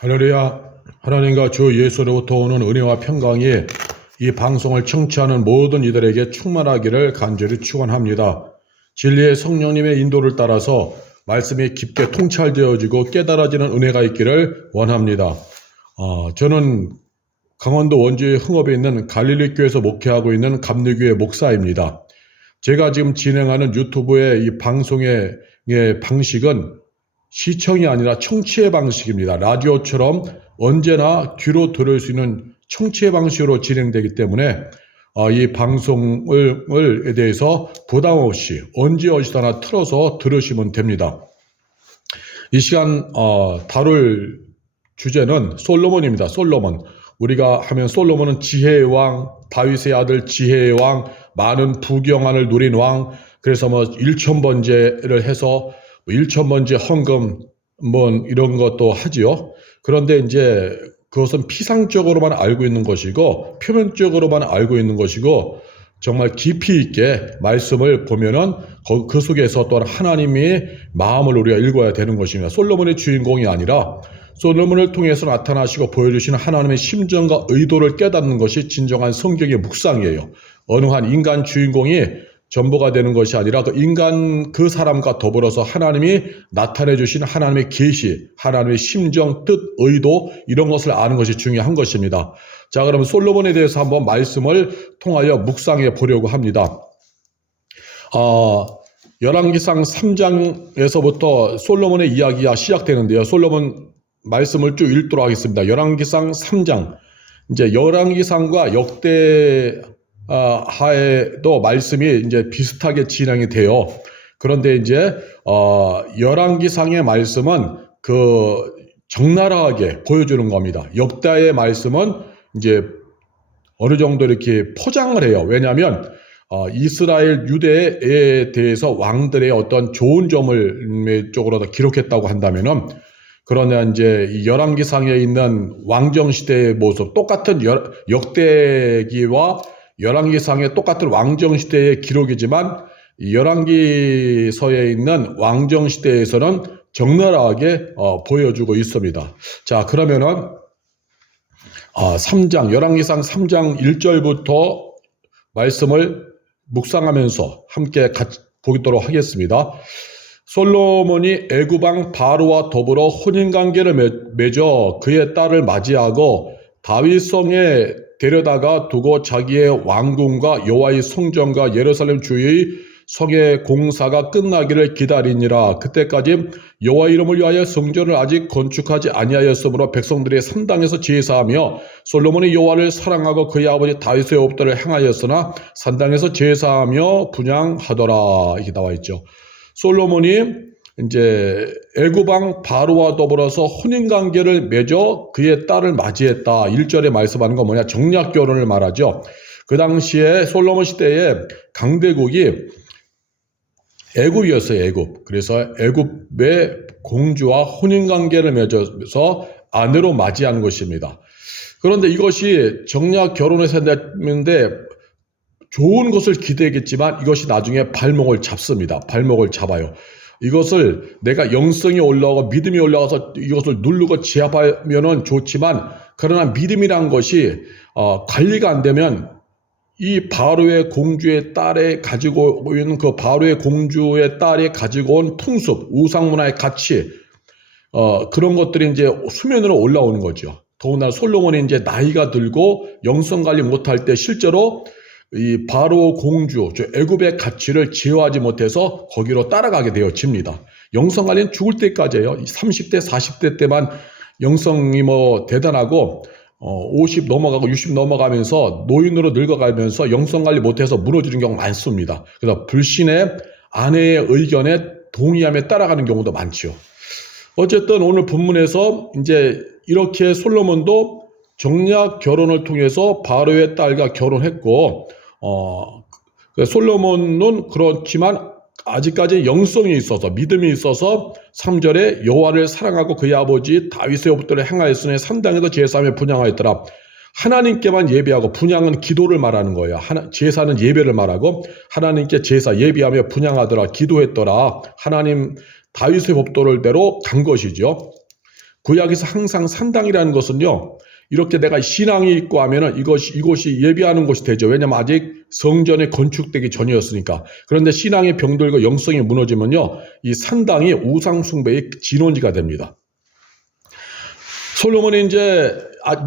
할렐루야. 하나님과 주 예수로부터 오는 은혜와 평강이 이 방송을 청취하는 모든 이들에게 충만하기를 간절히 축원합니다. 진리의 성령님의 인도를 따라서 말씀이 깊게 통찰되어지고 깨달아지는 은혜가 있기를 원합니다. 저는 강원도 원주의 흥업에 있는 갈릴리 교회에서 목회하고 있는 감리교회 목사입니다. 제가 지금 진행하는 유튜브의 이 방송의 방식은 시청이 아니라 청취의 방식입니다. 라디오처럼 언제나 귀로 들을 수 있는 청취의 방식으로 진행되기 때문에 이 방송에 대해서 부담 없이 언제 어디서나 틀어서 들으시면 됩니다. 이 시간 다룰 주제는 솔로몬입니다. 솔로몬. 우리가 하면 솔로몬은 지혜의 왕, 다윗의 아들 지혜의 왕, 많은 부경안을 누린 왕, 그래서 1,000번제를 해서 1,000번째 헌금 이런 것도 하지요. 그런데 이제 그것은 피상적으로만 알고 있는 것이고 표면적으로만 알고 있는 것이고 정말 깊이 있게 말씀을 보면은 그 속에서 또한 하나님의 마음을 우리가 읽어야 되는 것입니다. 솔로몬의 주인공이 아니라 솔로몬을 통해서 나타나시고 보여주시는 하나님의 심정과 의도를 깨닫는 것이 진정한 성경의 묵상이에요. 어느 한 인간 주인공이 전부가 되는 것이 아니라 그 사람과 더불어서 하나님이 나타내 주신 하나님의 계시, 하나님의 심정, 뜻, 의도 이런 것을 아는 것이 중요한 것입니다. 자, 그러면 솔로몬에 대해서 한번 말씀을 통하여 묵상해 보려고 합니다. 열왕기상 3장에서부터 솔로몬의 이야기가 시작되는데요. 솔로몬 말씀을 쭉 읽도록 하겠습니다. 열왕기상 3장. 이제 열왕기상과 역대 하에도 말씀이 이제 비슷하게 진행이 돼요. 그런데 이제 열왕기상의 말씀은 적나라하게 보여주는 겁니다. 역대의 말씀은 이제 어느 정도 이렇게 포장을 해요. 왜냐하면 이스라엘 유대에 대해서 왕들의 어떤 좋은 점을 쪽으로 기록했다고 한다면은, 그러나 이제 이 열왕기상에 있는 왕정시대의 모습, 똑같은 역대기와 열왕기상의 똑같은 왕정시대의 기록이지만 열왕기서에 있는 왕정시대에서는 적나라하게 보여주고 있습니다. 자, 그러면은 3장, 열왕기상 3장 1절부터 말씀을 묵상하면서 함께 같이 보도록 하겠습니다. 솔로몬이 애굽왕 바로와 더불어 혼인관계를 맺어 그의 딸을 맞이하고 다윗성에 데려다가 두고 자기의 왕궁과 여호와의 성전과 예루살렘 주의 성의 공사가 끝나기를 기다리니라. 그때까지 여호와 이름을 위하여 성전을 아직 건축하지 아니하였으므로 백성들이 산당에서 제사하며 솔로몬이 여호와를 사랑하고 그의 아버지 다윗의 옵들을 행하였으나 산당에서 제사하며 분향하더라. 이렇게 나와 있죠. 솔로몬이 이제 애굽왕 바로와 더불어서 혼인관계를 맺어 그의 딸을 맞이했다. 1절에 말씀하는 건 뭐냐? 정략결혼을 말하죠. 그 당시에 솔로몬 시대에 강대국이 애굽이었어요. 애굽. 그래서 애굽의 공주와 혼인관계를 맺어서 아내로 맞이하는 것입니다. 그런데 이것이 정략결혼에서 했는데 좋은 것을 기대했겠지만 이것이 나중에 발목을 잡습니다. 발목을 잡아요. 이것을 내가 영성이 올라오고 믿음이 올라가서 이것을 누르고 제압하면은 좋지만, 그러나 믿음이란 것이 관리가 안 되면 이 바로의 공주의 딸에 가지고 있는 그 바로의 공주의 딸이 가지고 온 풍습, 우상문화의 가치, 그런 것들이 이제 수면으로 올라오는 거죠. 더군다나 솔로몬이 이제 나이가 들고 영성 관리 못할 때 실제로 이 바로 공주, 애굽의 가치를 제어하지 못해서 거기로 따라가게 되어집니다. 영성 관리는 죽을 때까지예요. 30대, 40대 때만 영성이 대단하고 50 넘어가고 60 넘어가면서 노인으로 늙어가면서 영성 관리 못해서 무너지는 경우가 많습니다. 그래서 불신의 아내의 의견에 동의하며 따라가는 경우도 많죠. 어쨌든 오늘 본문에서 이제 이렇게 솔로몬도 정략 결혼을 통해서 바로의 딸과 결혼했고, 솔로몬은 그렇지만 아직까지 영성이 있어서 믿음이 있어서 3절에 여호와를 사랑하고 그의 아버지 다윗의 옵들을 행하였으니 산당에서 제사하며 분향하였더라. 하나님께만 예배하고, 분향은 기도를 말하는 거예요. 제사는 예배를 말하고 하나님께 제사 예배하며 분향하더라, 기도했더라. 하나님 다윗의 법도를 대로 간 것이죠. 구약에서 항상 산당이라는 것은요, 이렇게 내가 신앙이 있고 하면은 이곳이 예비하는 곳이 되죠. 왜냐면 아직 성전이 건축되기 전이었으니까. 그런데 신앙의 병들고 영성이 무너지면요, 이 산당이 우상숭배의 진원지가 됩니다. 솔로몬이 이제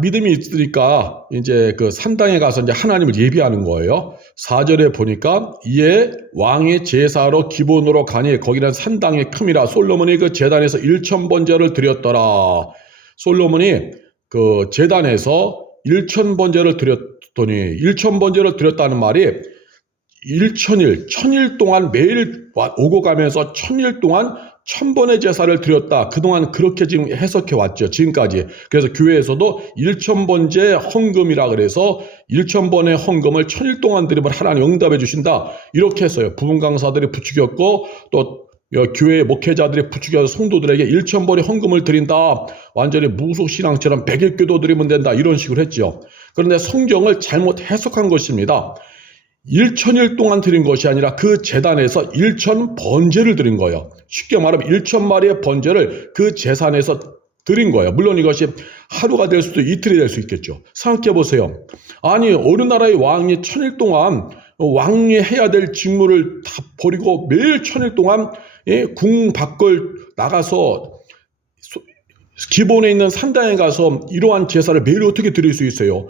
믿음이 있으니까 이제 그 산당에 가서 이제 하나님을 예비하는 거예요. 4절에 보니까 이에 왕의 제사로 기본으로 가니 거기는 산당이 큼이라 솔로몬이 그 제단에서 1000번제를 드렸더라. 솔로몬이 그 제단에서 1000번제를 드렸더니 1000번제를 드렸다는 말이 1000일 동안 매일 오고 가면서 1000일 동안 1000번의 제사를 드렸다. 그동안 그렇게 지금 해석해 왔죠. 지금까지. 그래서 교회에서도 1000번제 헌금이라 그래서 1000번의 헌금을 1000일 동안 드리면 하나님 응답해 주신다. 이렇게 했어요. 부분 강사들이 부추겼고 또 교회 목회자들이 부추겨서 성도들에게 1000번의 헌금을 드린다. 완전히 무속신앙처럼 100일 기도 드리면 된다. 이런 식으로 했죠. 그런데 성경을 잘못 해석한 것입니다. 1000일 동안 드린 것이 아니라 그 제단에서 1000번제를 드린 거예요. 쉽게 말하면 1000마리의 번제를 그 제단에서 드린 거예요. 물론 이것이 하루가 될 수도 이틀이 될 수 있겠죠. 생각해 보세요. 아니 어느 나라의 왕이 1000일 동안 왕이 해야 될 직무를 다 버리고 매일 1000일 동안 궁 밖을 나가서 기본에 있는 산당에 가서 이러한 제사를 매일 어떻게 드릴 수 있어요?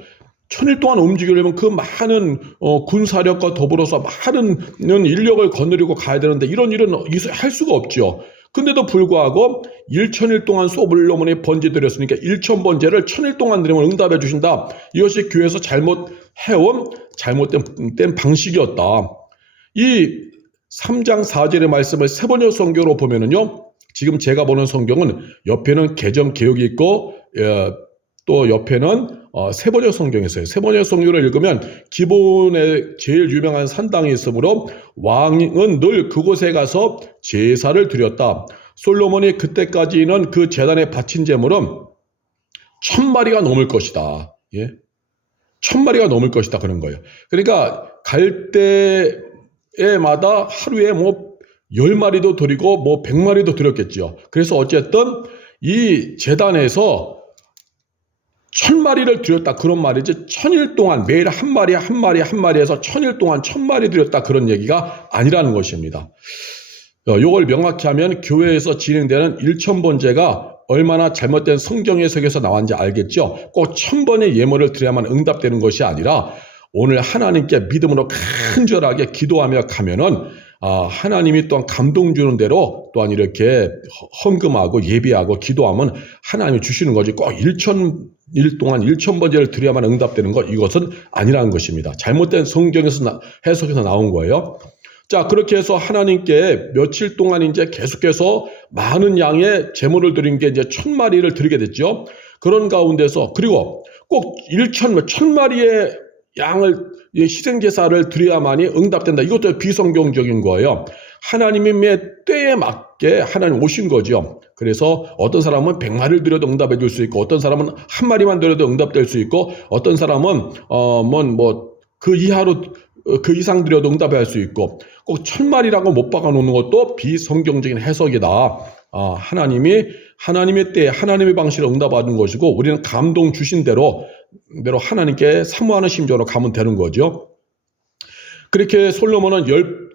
1000일 동안 움직이려면 그 많은 군사력과 더불어서 많은 인력을 거느리고 가야 되는데 이런 일은 할 수가 없죠. 근데도 불구하고 1000일 동안 솔로몬이 번제 드렸으니까 1000번제를 1000일 동안 드리면 응답해 주신다. 이것이 교회에서 잘못된 방식이었다. 이 3장 4절의 말씀을 세번역 성경으로 보면은요, 지금 제가 보는 성경은 옆에는 개정 개역이 있고 또 옆에는 세번역 성경이 있어요. 세번역 성경을 읽으면 기본에 제일 유명한 산당이 있으므로 왕은 늘 그곳에 가서 제사를 드렸다. 솔로몬이 그때까지는 그 제단에 바친 제물은 1000마리가 넘을 것이다. 예? 1000마리가 넘을 것이다. 그런 거예요. 그러니까 갈 때마다 하루에 뭐 10마리도 드리고 뭐 100마리도 드렸겠죠. 그래서 어쨌든 이 제단에서 1000마리를 드렸다. 그런 말이지 1000일 동안 매일 한 마리 해서 1000일 동안 1000마리 드렸다. 그런 얘기가 아니라는 것입니다. 이걸 명확히 하면 교회에서 진행되는 1000번제가 얼마나 잘못된 성경 해석에서 나왔는지 알겠죠? 꼭 1000번의 예물을 드려야만 응답되는 것이 아니라 오늘 하나님께 믿음으로 간절하게 기도하며 가면은 하나님이 또한 감동 주는 대로 또한 이렇게 헌금하고 예비하고 기도하면 하나님이 주시는 거지. 꼭 1000일 동안 1000번제를 드려야만 응답되는 것, 이것은 아니라는 것입니다. 잘못된 성경에서 해석에서 나온 거예요. 자, 그렇게 해서 하나님께 며칠 동안 이제 계속해서 많은 양의 제물을 드린 게 이제 1000마리를 드리게 됐죠. 그런 가운데서 그리고 꼭 1000마리의 양을 희생제사를 드려야만이 응답된다. 이것도 비성경적인 거예요. 하나님의 때에 맞게 하나님 오신 거죠. 그래서 어떤 사람은 100마리를 드려도 응답해 줄 수 있고 어떤 사람은 한 마리만 드려도 응답될 수 있고 어떤 사람은 그 이하로 그 이상 드려도 응답할 수 있고 꼭 1000마리라고 못 박아 놓는 것도 비성경적인 해석이다. 하나님의 때에 하나님의 방식으로 응답하는 것이고 우리는 감동 주신 대로 하나님께 사모하는 심정으로 가면 되는 거죠. 그렇게 솔로몬은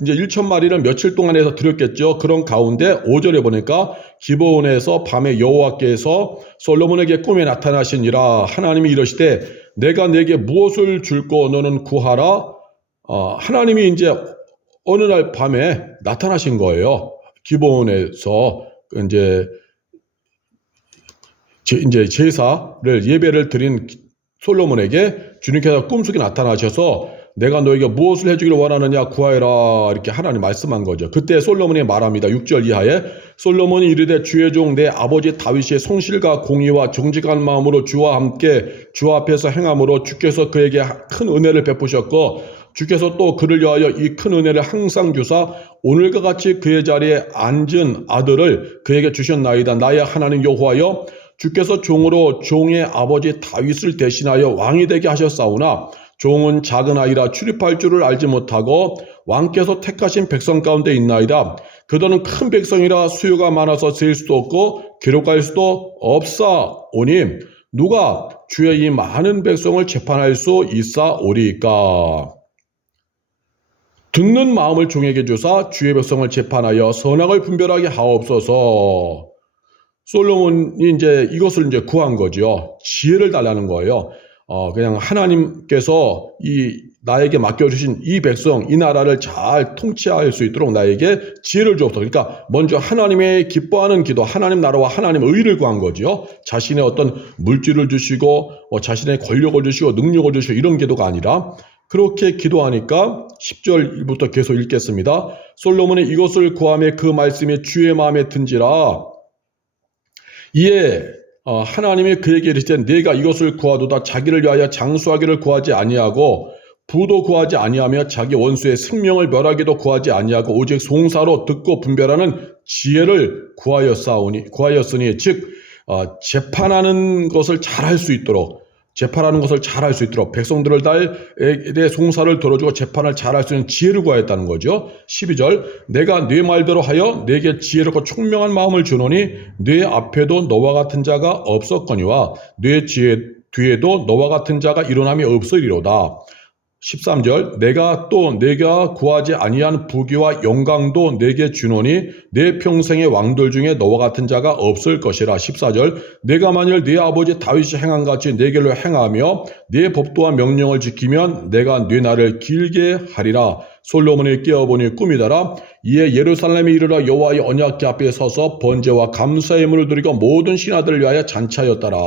이제 1000마리를 며칠 동안 해서 드렸겠죠. 그런 가운데 5절에 보니까 기브온에서 밤에 여호와께서 솔로몬에게 꿈에 나타나시니라. 하나님이 이러시되 내가 내게 무엇을 줄고 너는 구하라. 하나님이 이제 어느 날 밤에 나타나신 거예요. 기브온에서 이제 제사를 예배를 드린 솔로몬에게 주님께서 꿈속에 나타나셔서 내가 너에게 무엇을 해주기를 원하느냐 구하여라 이렇게 하나님 말씀한 거죠. 그때 솔로몬이 말합니다. 6절 이하에 솔로몬이 이르되 주의 종 내 아버지 다윗의 성실과 공의와 정직한 마음으로 주와 함께 주 앞에서 행함으로 주께서 그에게 큰 은혜를 베푸셨고 주께서 또 그를 위하여 이 큰 은혜를 항상 주사 오늘과 같이 그의 자리에 앉은 아들을 그에게 주셨나이다. 나의 하나님 여호와여 주께서 종으로 종의 아버지 다윗을 대신하여 왕이 되게 하셨사오나 종은 작은 아이라 출입할 줄을 알지 못하고 왕께서 택하신 백성 가운데 있나이다. 그들은 큰 백성이라 수요가 많아서 셀 수도 없고 기록할 수도 없사오니 누가 주의 이 많은 백성을 재판할 수 있사오리이까. 듣는 마음을 종에게 주사 주의 백성을 재판하여 선악을 분별하게 하옵소서. 솔로몬이 이제 이것을 이제 구한 거죠. 지혜를 달라는 거예요. 그냥 하나님께서 나에게 맡겨주신 이 백성, 이 나라를 잘 통치할 수 있도록 나에게 지혜를 주옵소서. 그러니까 먼저 하나님의 기뻐하는 기도, 하나님 나라와 하나님의 의를 구한 거죠. 자신의 어떤 물질을 주시고 자신의 권력을 주시고 능력을 주시고 이런 기도가 아니라 그렇게 기도하니까 10절부터 계속 읽겠습니다. 솔로몬이 이것을 구하며 그 말씀이 주의 마음에 든지라. 이에 하나님이 그에게 이르시되 내가 이것을 구하도다 자기를 위하여 장수하기를 구하지 아니하고 부도 구하지 아니하며 자기 원수의 생명을 멸하기도 구하지 아니하고 오직 송사로 듣고 분별하는 지혜를 구하였으니 즉 재판하는 것을 잘할 수 있도록 백성들을 달의 송사를 들어주고 재판을 잘할 수 있는 지혜를 구하였다는 거죠. 12절 내가 네 말대로 하여 내게 지혜롭고 총명한 마음을 주노니 네 앞에도 너와 같은 자가 없었거니와 네 뒤에도 너와 같은 자가 일어남이 없으리로다. 13절 내가 구하지 아니한 부귀와 영광도 내게 주노니 내 평생의 왕들 중에 너와 같은 자가 없을 것이라. 14절 내가 만일 네 아버지 다윗이 행한 같이 내 길로 행하며 네 법도와 명령을 지키면 내가 네 날을 길게 하리라. 솔로몬이 깨어보니 꿈이더라. 이에 예루살렘에 이르러 여호와의 언약궤 앞에 서서 번제와 감사의 예물을 드리고 모든 신하들을 위하여 잔치하였더라.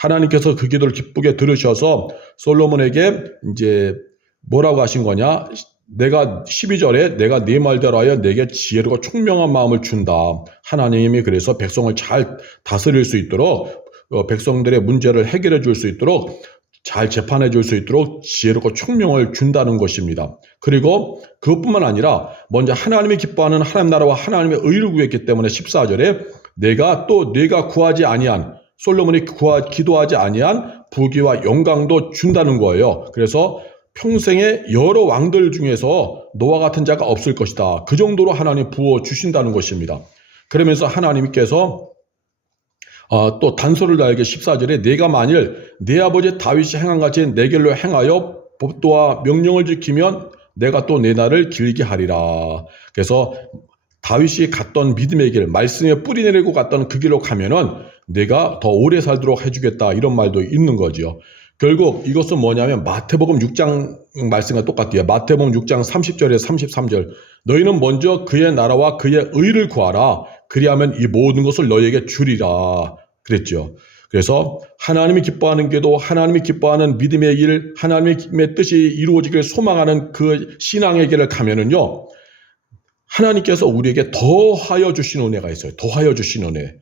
하나님께서 그 기도를 기쁘게 들으셔서 솔로몬에게 이제 뭐라고 하신 거냐? 12절에 내가 네 말대로 하여 내게 지혜롭고 총명한 마음을 준다. 하나님이 그래서 백성을 잘 다스릴 수 있도록 백성들의 문제를 해결해 줄 수 있도록 잘 재판해 줄 수 있도록 지혜롭고 총명을 준다는 것입니다. 그리고 그것뿐만 아니라 먼저 하나님이 기뻐하는 하나님 나라와 하나님의 의를 구했기 때문에 14절에 내가 구하지 아니한 솔로몬이 기도하지 아니한 부귀와 영광도 준다는 거예요. 그래서 평생에 여러 왕들 중에서 너와 같은 자가 없을 것이다. 그 정도로 하나님 부어 주신다는 것입니다. 그러면서 하나님께서 또 단서를 나에게 14절에 내가 만일 내 아버지 다윗이 행한 같이 내 길로 행하여 법도와 명령을 지키면 내가 또 내 날을 길게 하리라. 그래서 다윗이 갔던 믿음의 길, 말씀에 뿌리 내리고 갔던 그 길로 가면은 내가 더 오래 살도록 해주겠다 이런 말도 있는 거죠. 결국 이것은 뭐냐면 마태복음 6장 말씀과 똑같아요. 마태복음 6장 30절에 33절 너희는 먼저 그의 나라와 그의 의를 구하라. 그리하면 이 모든 것을 너희에게 주리라 그랬죠. 그래서 하나님이 기뻐하는 기도, 하나님이 기뻐하는 믿음의 길, 하나님의 뜻이 이루어지길 소망하는 그 신앙의 길을 가면은요. 하나님께서 우리에게 더하여 주신 은혜가 있어요. 더하여 주신 은혜.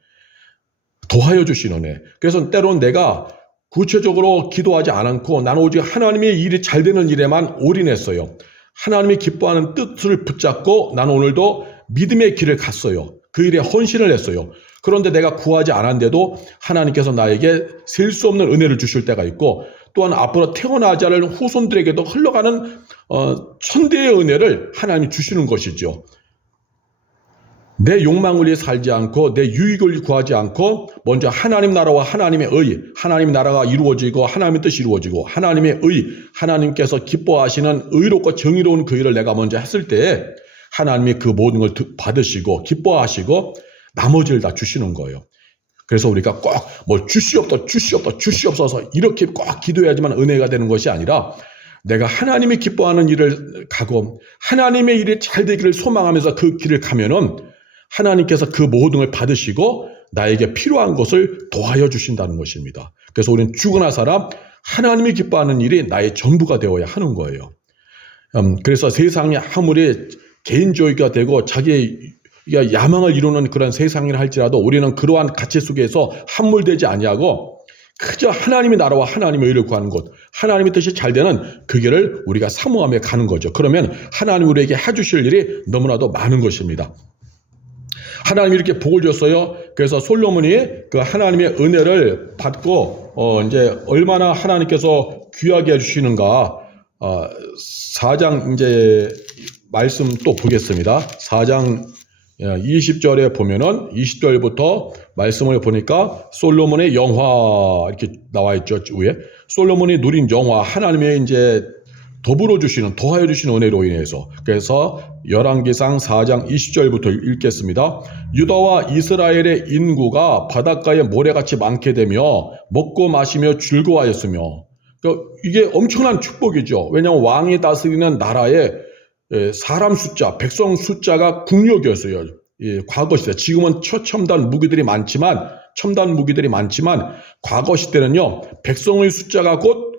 그래서 때로는 내가 구체적으로 기도하지 않고 나는 오직 하나님의 일이 잘 되는 일에만 올인했어요. 하나님이 기뻐하는 뜻을 붙잡고 나는 오늘도 믿음의 길을 갔어요. 그 일에 헌신을 했어요. 그런데 내가 구하지 않았는데도 하나님께서 나에게 셀 수 없는 은혜를 주실 때가 있고 또한 앞으로 태어나지 않을 후손들에게도 흘러가는 천대의 은혜를 하나님이 주시는 것이죠. 내 욕망을 위해 살지 않고 내 유익을 구하지 않고 먼저 하나님 나라와 하나님의 의, 하나님 나라가 이루어지고 하나님의 뜻이 이루어지고 하나님의 의, 하나님께서 기뻐하시는 의롭고 정의로운 그 일을 내가 먼저 했을 때 하나님이 그 모든 걸 받으시고 기뻐하시고 나머지를 다 주시는 거예요. 그래서 우리가 꼭 뭐 주시옵소서 이렇게 꼭 기도해야지만 은혜가 되는 것이 아니라 내가 하나님이 기뻐하는 일을 가고 하나님의 일이 잘 되기를 소망하면서 그 길을 가면은 하나님께서 그 모든 걸 받으시고 나에게 필요한 것을 더하여 주신다는 것입니다. 그래서 우리는 죽으나사나 하나님이 기뻐하는 일이 나의 전부가 되어야 하는 거예요. 그래서 세상에 아무리 개인주의가 되고 자기의 야망을 이루는 그런 세상이라 할지라도 우리는 그러한 가치 속에서 함몰되지 아니하고 그저 하나님의 나라와 하나님의 의를 구하는 것, 하나님의 뜻이 잘 되는 그 길을 우리가 사모하며 가는 거죠. 그러면 하나님이 우리에게 해주실 일이 너무나도 많은 것입니다. 하나님이 이렇게 복을 줬어요. 그래서 솔로몬이 그 하나님의 은혜를 받고 이제 얼마나 하나님께서 귀하게 해주시는가 4장 이제 말씀 또 보겠습니다. 4장 20절에 보면은 20절부터 말씀을 보니까 솔로몬의 영화 이렇게 나와 있죠. 위에 솔로몬이 누린 영화, 하나님의 이제 더불어 주시는, 더하여 주시는 은혜로 인해서. 그래서 열왕기상 4장 20절부터 읽겠습니다. 유다와 이스라엘의 인구가 바닷가에 모래같이 많게 되며 먹고 마시며 즐거워하였으며. 그러니까 이게 엄청난 축복이죠. 왜냐하면 왕이 다스리는 나라에 사람 숫자, 백성 숫자가 국력이었어요. 과거 시대. 지금은 초첨단 무기들이 많지만, 과거 시대는요, 백성의 숫자가 곧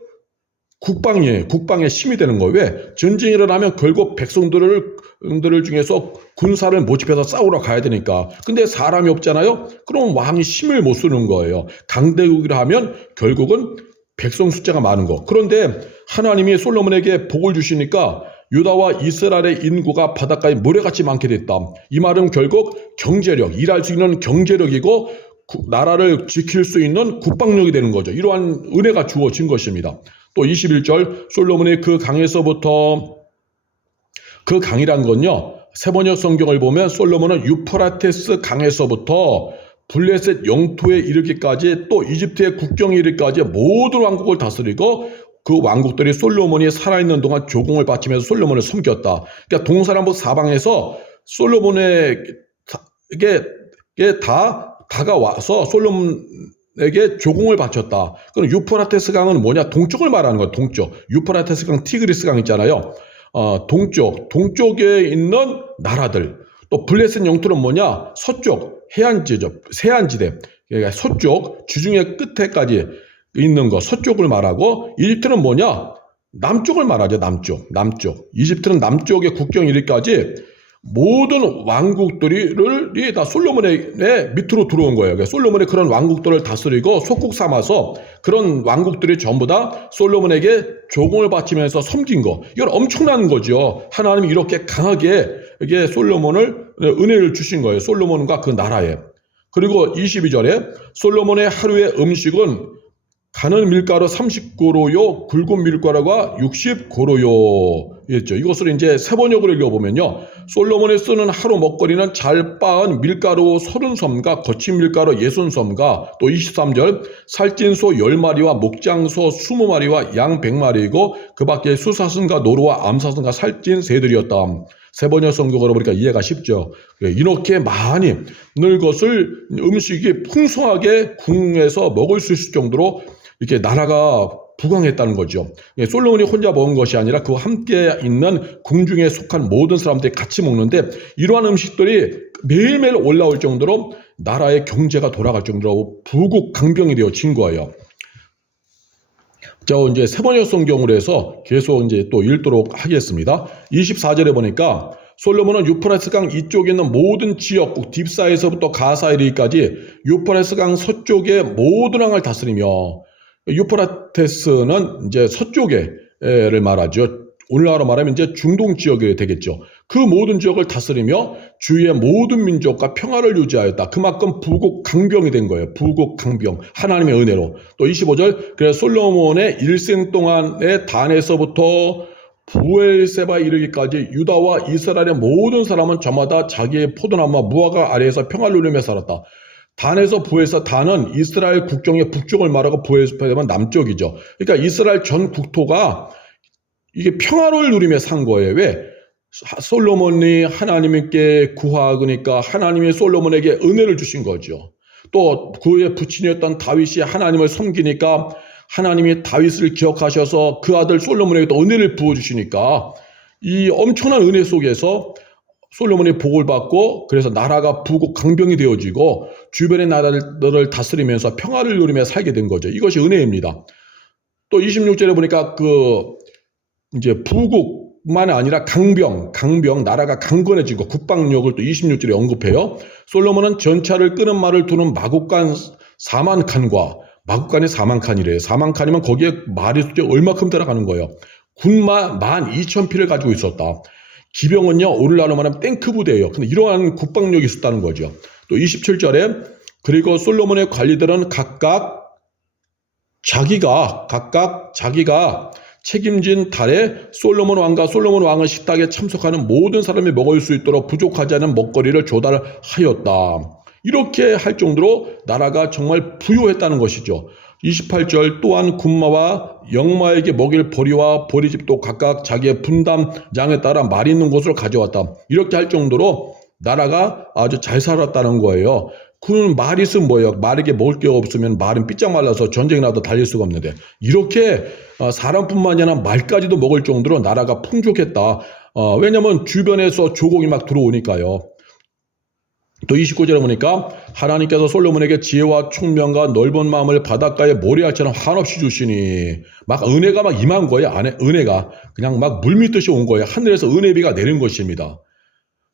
국방의 힘이 되는 거예요. 왜? 전쟁이 일어나면 결국 백성들을 중에서 군사를 모집해서 싸우러 가야 되니까. 근데 사람이 없잖아요? 그럼 왕이 힘을 못 쓰는 거예요. 강대국이라 하면 결국은 백성 숫자가 많은 거. 그런데 하나님이 솔로몬에게 복을 주시니까 유다와 이스라엘의 인구가 바닷가에 모래같이 많게 됐다. 이 말은 결국 경제력, 일할 수 있는 경제력이고 나라를 지킬 수 있는 국방력이 되는 거죠. 이러한 은혜가 주어진 것입니다. 또 21절 솔로몬의 그 강에서부터, 그 강이란 건요, 세번역 성경을 보면 솔로몬은 유프라테스 강에서부터 블레셋 영토에 이르기까지 또 이집트의 국경에 이르기까지 모든 왕국을 다스리고 그 왕국들이 솔로몬이 살아있는 동안 조공을 바치면서 솔로몬을 섬겼다. 그러니까 동서남북 사방에서 솔로몬에게 다 다가와서 솔로몬에게 조공을 바쳤다. 그럼 유프라테스 강은 뭐냐? 동쪽을 말하는 거야. 동쪽. 유프라테스 강, 티그리스 강 있잖아요. 동쪽에 있는 나라들. 또 블레셋 영토는 뭐냐? 서쪽 해안지죠. 세안지대. 그러니까 서쪽 주중의 끝에까지 있는 거, 서쪽을 말하고, 이집트는 뭐냐? 남쪽을 말하죠. 남쪽. 이집트는 남쪽의 국경 이르기까지 모든 왕국들이 다 솔로몬의 밑으로 들어온 거예요. 그러니까 솔로몬의 그런 왕국들을 다스리고 속국 삼아서 그런 왕국들이 전부 다 솔로몬에게 조공을 바치면서 섬긴 거. 이건 엄청난 거죠. 하나님이 이렇게 강하게 이게 솔로몬을 은혜를 주신 거예요. 솔로몬과 그 나라에. 그리고 22절에 솔로몬의 하루의 음식은 가는 밀가루 30고로요, 굵은 밀가루가 60고로요. 였죠. 이것을 이제 세번역으로 읽어보면요. 솔로몬이 쓰는 하루 먹거리는 잘 빻은 밀가루 30섬과 거친 밀가루 60섬과 또 23절 살찐 소 10마리와 목장소 20마리와 양 100마리이고 그 밖에 수사슴과 노루와 암사슴과 살찐 새들이었다. 세번역 성경으로 보니까 이해가 쉽죠. 이렇게 많이 늘 것을 음식이 풍성하게 궁에서 먹을 수 있을 정도로 이렇게 나라가 부강했다는 거죠. 솔로몬이 혼자 먹은 것이 아니라 그와 함께 있는 궁중에 속한 모든 사람들이 같이 먹는데 이러한 음식들이 매일매일 올라올 정도로 나라의 경제가 돌아갈 정도로 부국 강병이 되어진 거예요. 자, 이제 세번역 성경으로 해서 계속 이제 또 읽도록 하겠습니다. 24절에 보니까 솔로몬은 유프라테스 강 이쪽에 있는 모든 지역국 딥사에서부터 가사 이르기까지 유프라테스 강 서쪽의 모든 왕을 다스리며, 유프라테스는 이제 서쪽에를 말하죠. 오늘날로 말하면 이제 중동 지역이 되겠죠. 그 모든 지역을 다스리며 주위의 모든 민족과 평화를 유지하였다. 그만큼 부국 강병이 된 거예요. 부국 강병. 하나님의 은혜로. 또 25절. 그래서 솔로몬의 일생 동안의 단에서부터 부엘세바 이르기까지 유다와 이스라엘의 모든 사람은 저마다 자기의 포도나무와 무화과 아래에서 평화를 누리며 살았다. 단에서 부엘사, 단은 이스라엘 국경의 북쪽을 말하고 부엘세바는 남쪽이죠. 그러니까 이스라엘 전 국토가 이게 평화를 누리며 산 거예요. 왜? 솔로몬이 하나님께 구하니까 하나님이 솔로몬에게 은혜를 주신 거죠. 또 그의 부친이었던 다윗이 하나님을 섬기니까 하나님이 다윗을 기억하셔서 그 아들 솔로몬에게 또 은혜를 부어주시니까 이 엄청난 은혜 속에서 솔로몬이 복을 받고 그래서 나라가 부국 강병이 되어지고 주변의 나라들을 다스리면서 평화를 누리며 살게 된 거죠. 이것이 은혜입니다. 또 26절에 보니까 이제 부국만 아니라 강병, 나라가 강건해지고 국방력을 또 26절에 언급해요. 솔로몬은 전차를 끄는 말을 두는 마국간 4만 칸과, 마국간이 4만 칸이래요. 4만 칸이면 거기에 말의 숫자 얼마큼 들어가는 거예요. 군마 12,000피를 가지고 있었다. 기병은요, 오늘날로 말하면 탱크 부대예요. 근데 이러한 국방력이 있었다는 거죠. 또 27절에 그리고 솔로몬의 관리들은 각각 자기가 책임진 달에 솔로몬 왕은 식탁에 참석하는 모든 사람이 먹을 수 있도록 부족하지 않은 먹거리를 조달하였다. 이렇게 할 정도로 나라가 정말 부유했다는 것이죠. 28절 또한 군마와 영마에게 먹일 보리와 보리집도 각각 자기의 분담량에 따라 말 있는 곳으로 가져왔다. 이렇게 할 정도로 나라가 아주 잘 살았다는 거예요. 그는 말이 있으면 뭐예요? 말에게 먹을 게 없으면 말은 삐짝 말라서 전쟁이 나도 달릴 수가 없는데 이렇게 사람뿐만 아니라 말까지도 먹을 정도로 나라가 풍족했다. 왜냐하면 주변에서 조공이 막 들어오니까요. 또 29절에 보니까 하나님께서 솔로몬에게 지혜와 총명과 넓은 마음을 바닷가의 모래알처럼 한없이 주시니 막 은혜가 막 임한 거예요. 은혜가 그냥 막 물밀듯이 온 거예요. 하늘에서 은혜비가 내린 것입니다.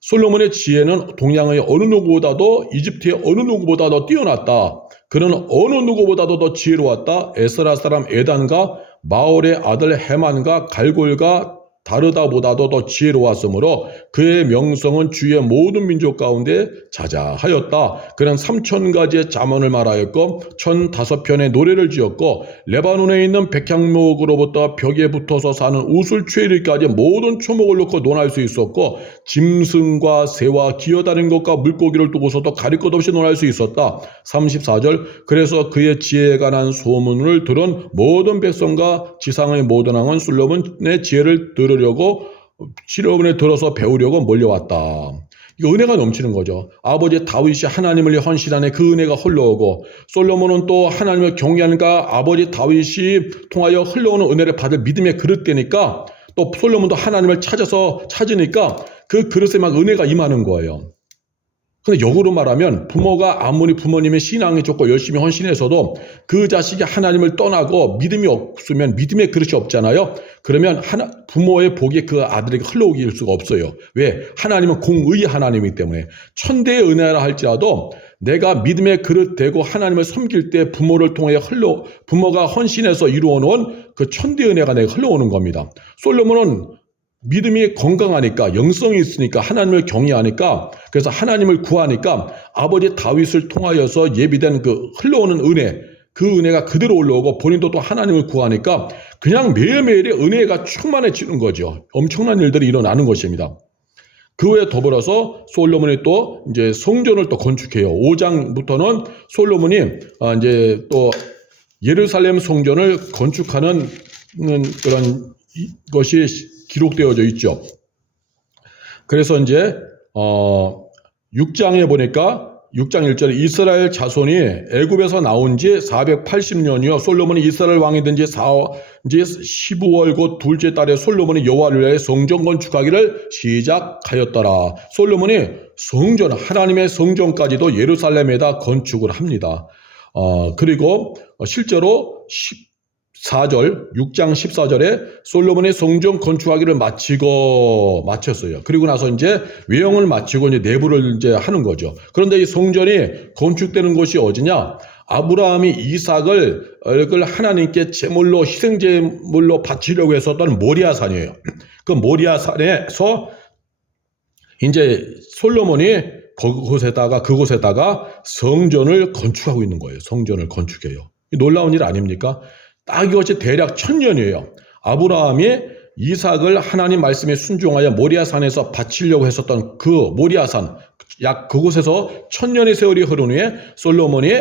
솔로몬의 지혜는 동양의 어느 누구보다도 이집트의 어느 누구보다도 뛰어났다. 그는 어느 누구보다도 더 지혜로웠다. 에스라 사람 에단과 마올의 아들 헤만과 갈골과 다르다보다도 더 지혜로웠으므로 그의 명성은 주의 모든 민족 가운데 자자하였다. 그는 3,000가지의 잠언을 말하였고 1,005편의 노래를 지었고 레바논에 있는 백향목으로부터 벽에 붙어서 사는 우슬추리까지 모든 초목을 놓고 논할 수 있었고 짐승과 새와 기어다니는 것과 물고기를 두고서도 가릴 것 없이 논할 수 있었다. 34절 그래서 그의 지혜에 관한 소문을 들은 모든 백성과 지상의 모든 왕은 솔로몬의 지혜를 들으려고 솔로몬에 들어서 배우려고 몰려왔다. 이거 은혜가 넘치는 거죠. 아버지 다윗이 하나님을 헌신하네 그 은혜가 흘러오고 솔로몬은 또 하나님을 경외하는가 아버지 다윗이 통하여 흘러오는 은혜를 받을 믿음의 그릇되니까 또 솔로몬도 하나님을 찾으니까 그 그릇에 막 은혜가 임하는 거예요. 근데 역으로 말하면 부모가 아무리 부모님의 신앙이 좋고 열심히 헌신해서도 그 자식이 하나님을 떠나고 믿음이 없으면 믿음의 그릇이 없잖아요. 그러면 부모의 복이 그 아들에게 흘러오길 수가 없어요. 왜? 하나님은 공의의 하나님이기 때문에 천대의 은혜라 할지라도 내가 믿음의 그릇 되고 하나님을 섬길 때 부모를 통해 부모가 헌신해서 이루어놓은 그 천대의 은혜가 내가 흘러오는 겁니다. 솔로몬은 믿음이 건강하니까 영성이 있으니까 하나님을 경외하니까 그래서 하나님을 구하니까 아버지 다윗을 통하여서 예비된 그 흘러오는 은혜 그 은혜가 그대로 올라오고 본인도 또 하나님을 구하니까 그냥 매일매일의 은혜가 충만해지는 거죠. 엄청난 일들이 일어나는 것입니다. 그 외에 더불어서 솔로몬이 또 이제 성전을 또 건축해요. 5장부터는 솔로몬이 이제 또 예루살렘 성전을 건축하는 그런 것이 기록되어져 있죠. 그래서 이제 6장에 보니까 6장 1절에 이스라엘 자손이 애굽에서 나온 지 480년이요 솔로몬이 이스라엘 왕이 된 지 15월 곧 둘째 달에 솔로몬이 여호와를 위해 성전 건축하기를 시작하였더라. 솔로몬이 성전 하나님의 성전까지도 예루살렘에다 건축을 합니다. 그리고 실제로 6장 14절에 솔로몬이 성전 건축하기를 마쳤어요. 그리고 나서 이제 외형을 마치고 이제 내부를 이제 하는 거죠. 그런데 이 성전이 건축되는 곳이 어디냐? 아브라함이 이삭을 하나님께 제물로 희생제물로 바치려고 했었던 모리아산이에요. 그 모리아산에서 이제 솔로몬이 그곳에다가 성전을 건축하고 있는 거예요. 성전을 건축해요. 놀라운 일 아닙니까? 딱 이것이 대략 1000년이에요. 아브라함이 이삭을 하나님 말씀에 순종하여 모리아산에서 바치려고 했었던 그 모리아산, 약 그곳에서 1000년의 세월이 흐른 후에 솔로몬이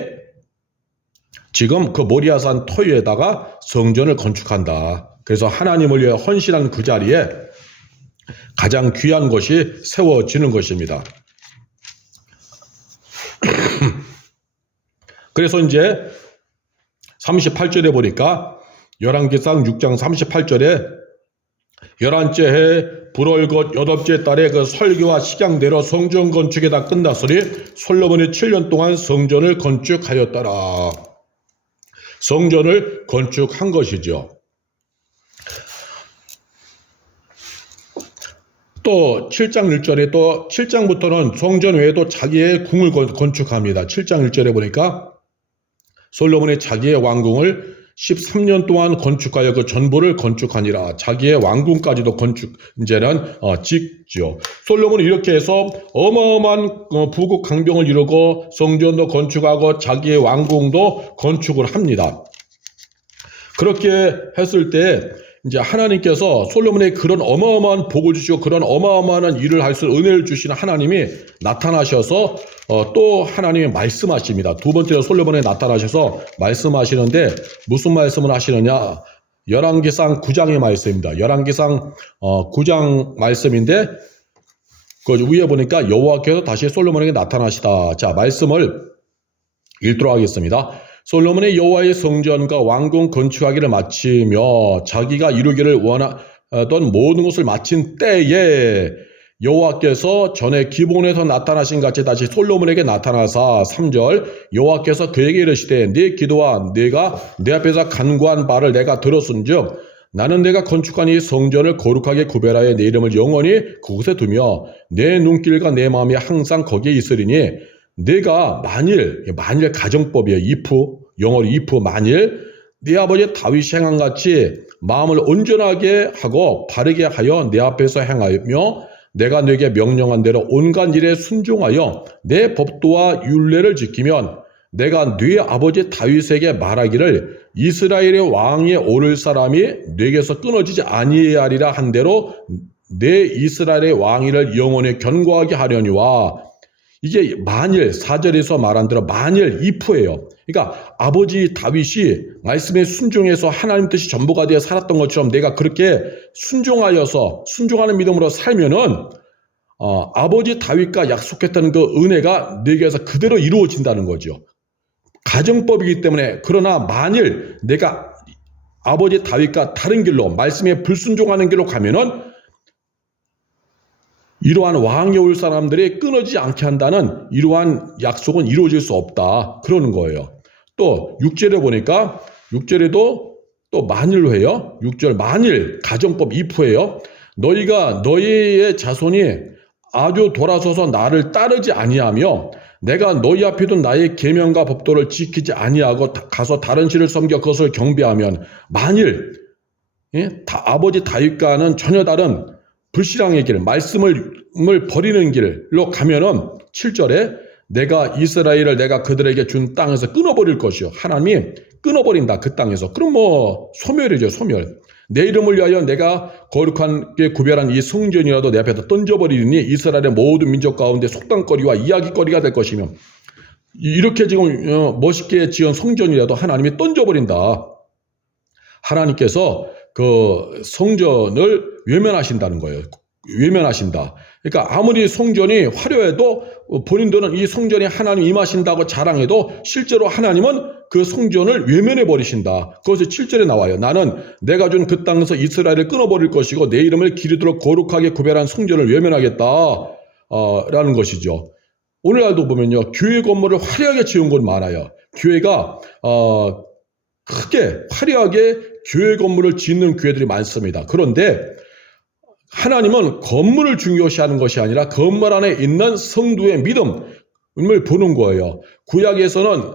지금 그 모리아산 터위에다가 성전을 건축한다. 그래서 하나님을 위해 헌신한 그 자리에 가장 귀한 것이 세워지는 것입니다. 그래서 이제 38절에 보니까 열왕기상 6장 38절에 11째 해 불월것 8째 달에 그 설교와 식양대로 성전 건축이 다 끝났으니 솔로몬이 7년 동안 성전을 건축하였더라. 성전을 건축한 것이죠. 또 7장 1절에 또 7장부터는 성전 외에도 자기의 궁을 건축합니다. 7장 1절에 보니까 솔로몬이 자기의 왕궁을 13년 동안 건축하여 그 전부를 건축하니라. 자기의 왕궁까지도 이제는 짓죠. 솔로몬이 이렇게 해서 어마어마한 부국 강병을 이루고 성전도 건축하고 자기의 왕궁도 건축을 합니다. 그렇게 했을 때 이제 하나님께서 솔로몬에게 그런 어마어마한 복을 주시고 그런 어마어마한 일을 할 수 있는 은혜를 주시는 하나님이 나타나셔서 또 하나님이 말씀하십니다. 두 번째로 솔로몬에게 나타나셔서 말씀하시는데 무슨 말씀을 하시느냐? 열왕기상 9장의 말씀입니다. 열왕기상 9장 말씀인데 그 위에 보니까 여호와께서 다시 솔로몬에게 나타나시다. 자, 말씀을 읽도록 하겠습니다. 솔로몬의 여호와의 성전과 왕궁 건축하기를 마치며 자기가 이루기를 원하던 모든 것을 마친 때에 여호와께서 전에 기본에서 나타나신 같이 다시 솔로몬에게 나타나사 3절 여호와께서 그에게 이르시되 네 기도와 네가 내 앞에서 간구한 바를 내가 들었은즉 나는 내가 건축한 이 성전을 거룩하게 구별하여 내 이름을 영원히 그곳에 두며 내 눈길과 내 마음이 항상 거기에 있으리니 내가 만일 가정법이에요. if 영어로 if 만일 네 아버지 다윗이 행한 같이 마음을 온전하게 하고 바르게 하여 내 앞에서 행하며 내가 네게 명령한 대로 온갖 일에 순종하여 내 법도와 율례를 지키면 내가 네 아버지 다윗에게 말하기를 이스라엘의 왕에 오를 사람이 네게서 끊어지지 아니하리라 한 대로 내 이스라엘의 왕위를 영원히 견고하게 하려니와 이게 만일 4절에서 말한 대로 만일 if예요. 그러니까 아버지 다윗이 말씀에 순종해서 하나님 뜻이 전부가 되어 살았던 것처럼 내가 그렇게 순종하여서 순종하는 믿음으로 살면은 아버지 다윗과 약속했다는 그 은혜가 내게서 그대로 이루어진다는 거죠. 가정법이기 때문에 그러나 만일 내가 아버지 다윗과 다른 길로 말씀에 불순종하는 길로 가면은 이러한 왕이 올 사람들이 끊어지지 않게 한다는 이러한 약속은 이루어질 수 없다. 그러는 거예요. 또 6절에 보니까 6절에도 또 만일로 해요. 6절 만일 가정법 if예요. 너희가 너희의 자손이 아주 돌아서서 나를 따르지 아니하며 내가 너희 앞에 둔 나의 계명과 법도를 지키지 아니하고 가서 다른 신을 섬겨 그것을 경배하면 만일 아버지 다윗과는 전혀 다른 불신앙의 길, 말씀을 버리는 길로 가면은 7절에 내가 이스라엘을 내가 그들에게 준 땅에서 끊어버릴 것이요. 하나님이 끊어버린다. 그 땅에서. 그럼 소멸이죠. 소멸. 내 이름을 위하여 내가 거룩하게 구별한 이 성전이라도 내 앞에서 던져버리니 이스라엘의 모든 민족 가운데 속담거리와 이야기거리가 될 것이며 이렇게 지금 멋있게 지은 성전이라도 하나님이 던져버린다. 하나님께서 그 성전을 외면하신다는 거예요. 외면하신다. 그러니까 아무리 성전이 화려해도 본인들은 이 성전에 하나님 임하신다고 자랑해도 실제로 하나님은 그 성전을 외면해 버리신다. 그것이 7절에 나와요. 나는 내가 준 그 땅에서 이스라엘을 끊어버릴 것이고 내 이름을 기리도록 거룩하게 구별한 성전을 외면하겠다. 라는 것이죠. 오늘날도 보면요. 교회 건물을 화려하게 지은 곳 많아요. 교회가 크게 화려하게 교회 건물을 짓는 교회들이 많습니다. 그런데 하나님은 건물을 중요시하는 것이 아니라 건물 안에 있는 성도의 믿음을 보는 거예요. 구약에서는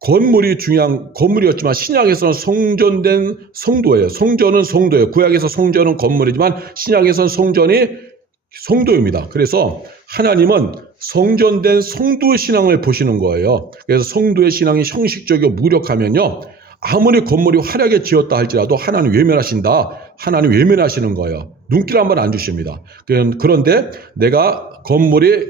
건물이 중요한 건물이었지만 신약에서는 성전된 성도예요. 성전은 성도예요. 구약에서 성전은 건물이지만 신약에서는 성전이 성도입니다. 그래서 하나님은 성전된 성도의 신앙을 보시는 거예요. 그래서 성도의 신앙이 형식적이고 무력하면요. 아무리 건물이 화려하게 지었다 할지라도 하나님 외면하신다. 하나님 외면하시는 거예요. 눈길 한번 안 주십니다. 그런데 내가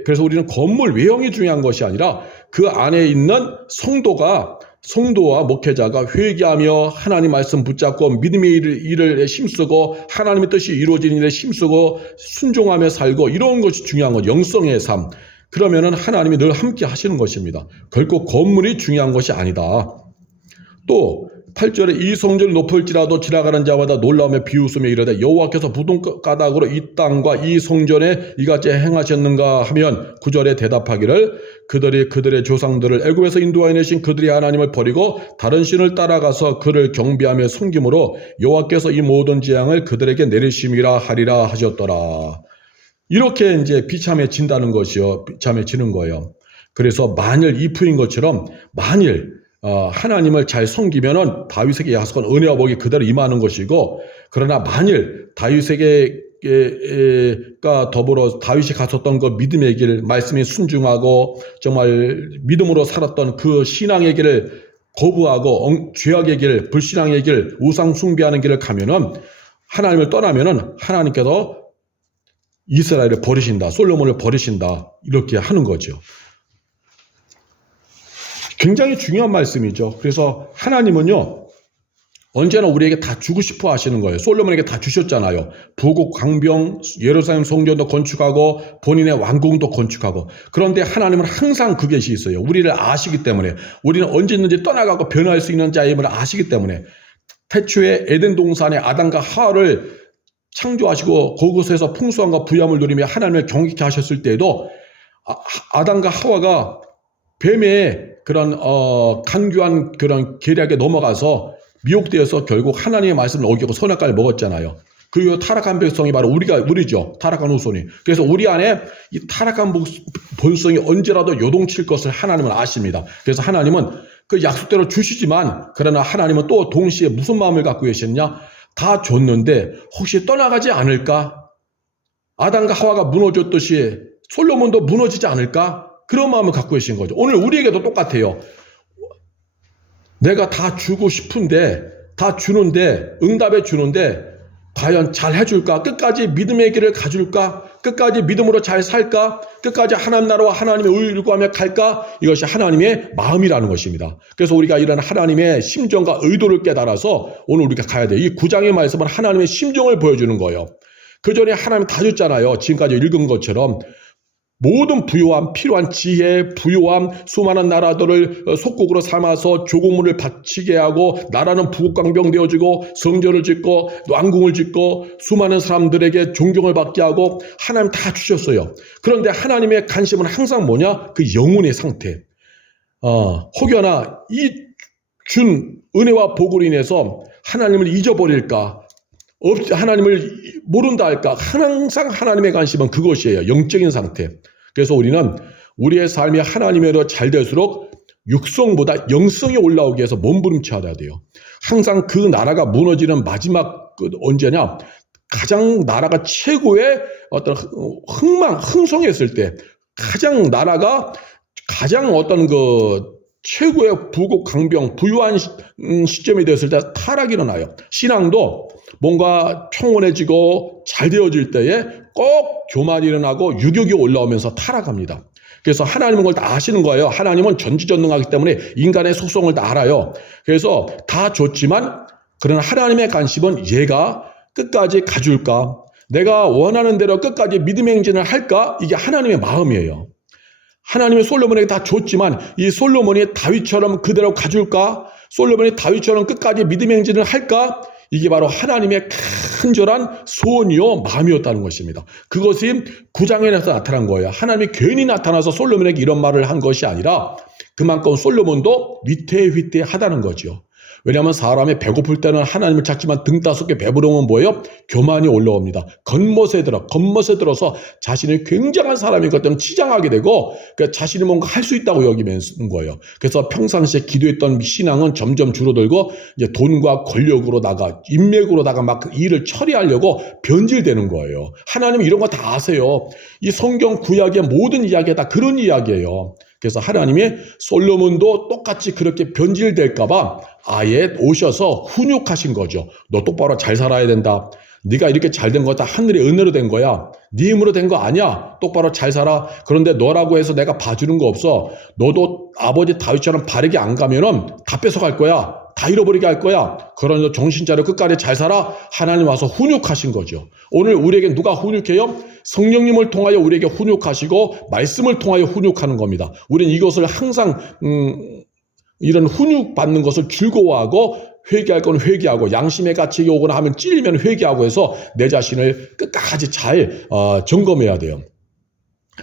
그래서 우리는 건물 외형이 중요한 것이 아니라 그 안에 있는 성도와 목회자가 회개하며 하나님 말씀 붙잡고 믿음의 일을 힘쓰고 하나님의 뜻이 이루어지는 일에 힘쓰고 순종하며 살고 이런 것이 중요한 것, 영성의 삶. 그러면은 하나님이 늘 함께 하시는 것입니다. 결코 건물이 중요한 것이 아니다. 또 8절에 이 성전을 높을지라도 지나가는 자마다 놀라우며 비웃으며 이르되 여호와께서 부동가닥으로 이 땅과 이 성전에 이같이 행하셨는가 하면 9절에 대답하기를 그들이 그들의 조상들을 애굽에서 인도하여 내신 그들이 하나님을 버리고 다른 신을 따라가서 그를 경배하며 섬김으로 여호와께서 이 모든 재앙을 그들에게 내리심이라 하리라 하셨더라. 이렇게 이제 비참해진다는 것이요. 비참해지는 거예요. 그래서 만일 if인 것처럼 만일 하나님을 잘 섬기면은 다윗에게 약속한 은혜와 복이 그대로 임하는 것이고 그러나 만일 다윗에게가 더불어 다윗이 갔었던 그 믿음의 길 말씀에 순종하고 정말 믿음으로 살았던 그 신앙의 길을 거부하고 죄악의 길, 불신앙의 길, 우상 숭배하는 길을 가면은 하나님을 떠나면은 하나님께서 이스라엘을 버리신다. 솔로몬을 버리신다. 이렇게 하는 거죠. 굉장히 중요한 말씀이죠. 그래서 하나님은요, 언제나 우리에게 다 주고 싶어 하시는 거예요. 솔로몬에게 다 주셨잖아요. 부국, 강병, 예루살렘 성전도 건축하고 본인의 왕궁도 건축하고. 그런데 하나님은 항상 그것이 있어요. 우리를 아시기 때문에. 우리는 언제든지 떠나가고 변할 수 있는 자임을 아시기 때문에. 태초에 에덴 동산에 아담과 하와를 창조하시고 그곳에서 풍성함과 부유함을 누리며 하나님을 경외케 하셨을 때에도 아담과 하와가 뱀의 그런 간교한 그런 계략에 넘어가서 미혹되어서 결국 하나님의 말씀을 어기고 선악과를 먹었잖아요. 그리고 타락한 백성이 바로 우리죠. 타락한 후손이. 그래서 우리 안에 이 타락한 본성이 언제라도 요동칠 것을 하나님은 아십니다. 그래서 하나님은 그 약속대로 주시지만 그러나 하나님은 또 동시에 무슨 마음을 갖고 계셨냐? 다 줬는데 혹시 떠나가지 않을까? 아담과 하와가 무너졌듯이 솔로몬도 무너지지 않을까? 그런 마음을 갖고 계신 거죠. 오늘 우리에게도 똑같아요. 내가 다 주고 싶은데, 다 주는데, 응답해 주는데, 과연 잘 해줄까? 끝까지 믿음의 길을 가줄까? 끝까지 믿음으로 잘 살까? 끝까지 하나님 나라와 하나님의 의를 구하며 갈까? 이것이 하나님의 마음이라는 것입니다. 그래서 우리가 이런 하나님의 심정과 의도를 깨달아서 오늘 우리가 가야 돼요. 이 9장의 말씀은 하나님의 심정을 보여주는 거예요. 그 전에 하나님 다 줬잖아요. 지금까지 읽은 것처럼. 모든 부요함, 필요한 지혜, 부요함, 수많은 나라들을 속국으로 삼아서 조공물을 바치게 하고 나라는 부국강병 되어지고 성전을 짓고 왕궁을 짓고 수많은 사람들에게 존경을 받게 하고 하나님 다 주셨어요. 그런데 하나님의 관심은 항상 뭐냐? 그 영혼의 상태. 혹여나 이 준 은혜와 복으로 인해서 하나님을 잊어버릴까? 하나님을 모른다 할까? 항상 하나님의 관심은 그것이에요. 영적인 상태. 그래서 우리는 우리의 삶이 하나님으로 잘 될수록 육성보다 영성이 올라오기 위해서 몸부림쳐야 돼요. 항상 그 나라가 무너지는 마지막 언제냐? 가장 나라가 최고의 어떤 흥성했을 때, 나라가 가장 어떤 최고의 부국 강병, 부유한 시점이 되었을 때 타락이 일어나요. 신앙도 뭔가 평온해지고 잘 되어질 때에 꼭 교만이 일어나고 유격이 올라오면서 타락합니다. 그래서 하나님은 그걸 다 아시는 거예요. 하나님은 전지전능하기 때문에 인간의 속성을 다 알아요. 그래서 다 줬지만 그러나 하나님의 관심은 얘가 끝까지 가줄까? 내가 원하는 대로 끝까지 믿음의 행진을 할까? 이게 하나님의 마음이에요. 하나님이 솔로몬에게 다 줬지만 이 솔로몬이 다윗처럼 그대로 가줄까? 솔로몬이 다윗처럼 끝까지 믿음의 행진을 할까? 이게 바로 하나님의 간절한 소원이요 마음이었다는 것입니다. 그것이 9장에 나타난 거예요. 하나님이 괜히 나타나서 솔로몬에게 이런 말을 한 것이 아니라 그만큼 솔로몬도 위태위태하다는 거죠. 왜냐하면 사람이 배고플 때는 하나님을 찾지만 등 따숩게 배부르면 뭐예요? 교만이 올라옵니다. 겉멋에 들어서 자신이 굉장한 사람인 것 때문에 치장하게 되고 자신이 뭔가 할 수 있다고 여기는 거예요. 그래서 평상시에 기도했던 신앙은 점점 줄어들고 이제 돈과 권력으로다가 인맥으로다가 막 일을 처리하려고 변질되는 거예요. 하나님은 이런 거 다 아세요. 이 성경 구약의 모든 이야기가 다 그런 이야기예요. 그래서 하나님이 솔로몬도 똑같이 그렇게 변질될까봐 아예 오셔서 훈육하신 거죠. 너 똑바로 잘 살아야 된다. 네가 이렇게 잘 된 거 다 하늘의 은혜로 된 거야. 네 힘으로 된 거 아니야. 똑바로 잘 살아. 그런데 너라고 해서 내가 봐주는 거 없어. 너도 아버지 다윗처럼 바르게 안 가면은 다 뺏어갈 거야. 다 잃어버리게 할 거야. 그러니 정신 차려 끝까지 잘 살아. 하나님 와서 훈육하신 거죠. 오늘 우리에게 누가 훈육해요? 성령님을 통하여 우리에게 훈육하시고 말씀을 통하여 훈육하는 겁니다. 우리는 이것을 항상 이런 훈육받는 것을 즐거워하고 회개할 건 회개하고 양심의 가책이 오거나 하면 찔리면 회개하고 해서 내 자신을 끝까지 잘 점검해야 돼요.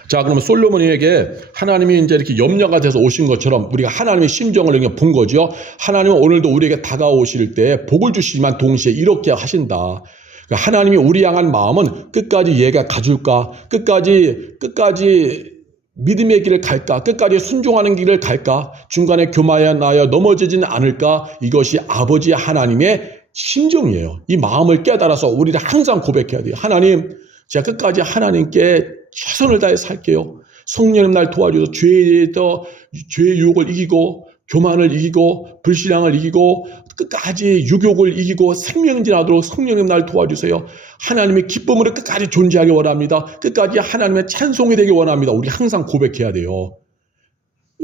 자, 그러면 솔로몬에게 하나님이 이제 이렇게 염려가 돼서 오신 것처럼 우리가 하나님의 심정을 이렇게 본 거죠. 하나님은 오늘도 우리에게 다가오실 때 복을 주시지만 동시에 이렇게 하신다. 하나님이 우리 향한 마음은 끝까지 얘가 가줄까? 끝까지 믿음의 길을 갈까? 끝까지 순종하는 길을 갈까? 중간에 교만하여 넘어지지는 않을까? 이것이 아버지 하나님의 심정이에요. 이 마음을 깨달아서 우리는 항상 고백해야 돼요. 하나님, 제가 끝까지 하나님께 최선을 다해 살게요. 성령님 날 도와주셔서 죄의 유혹을 이기고 교만을 이기고 불신앙을 이기고 끝까지 유욕을 이기고 생명진하도록 성령님 날 도와주세요. 하나님의 기쁨으로 끝까지 존재하기 원합니다. 끝까지 하나님의 찬송이 되기 원합니다. 우리 항상 고백해야 돼요.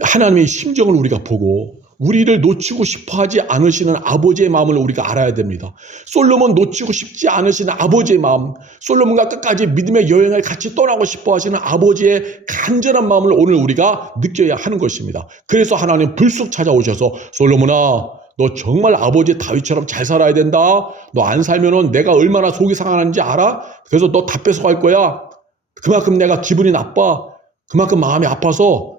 하나님의 심정을 우리가 보고 우리를 놓치고 싶어하지 않으시는 아버지의 마음을 우리가 알아야 됩니다. 솔로몬 놓치고 싶지 않으시는 아버지의 마음, 솔로몬과 끝까지 믿음의 여행을 같이 떠나고 싶어 하시는 아버지의 간절한 마음을 오늘 우리가 느껴야 하는 것입니다. 그래서 하나님 불쑥 찾아오셔서 솔로몬아, 너 정말 아버지 다윗처럼 잘 살아야 된다. 너 안 살면은 내가 얼마나 속이 상하는지 알아? 그래서 너 다 뺏어갈 거야. 그만큼 내가 기분이 나빠. 그만큼 마음이 아파서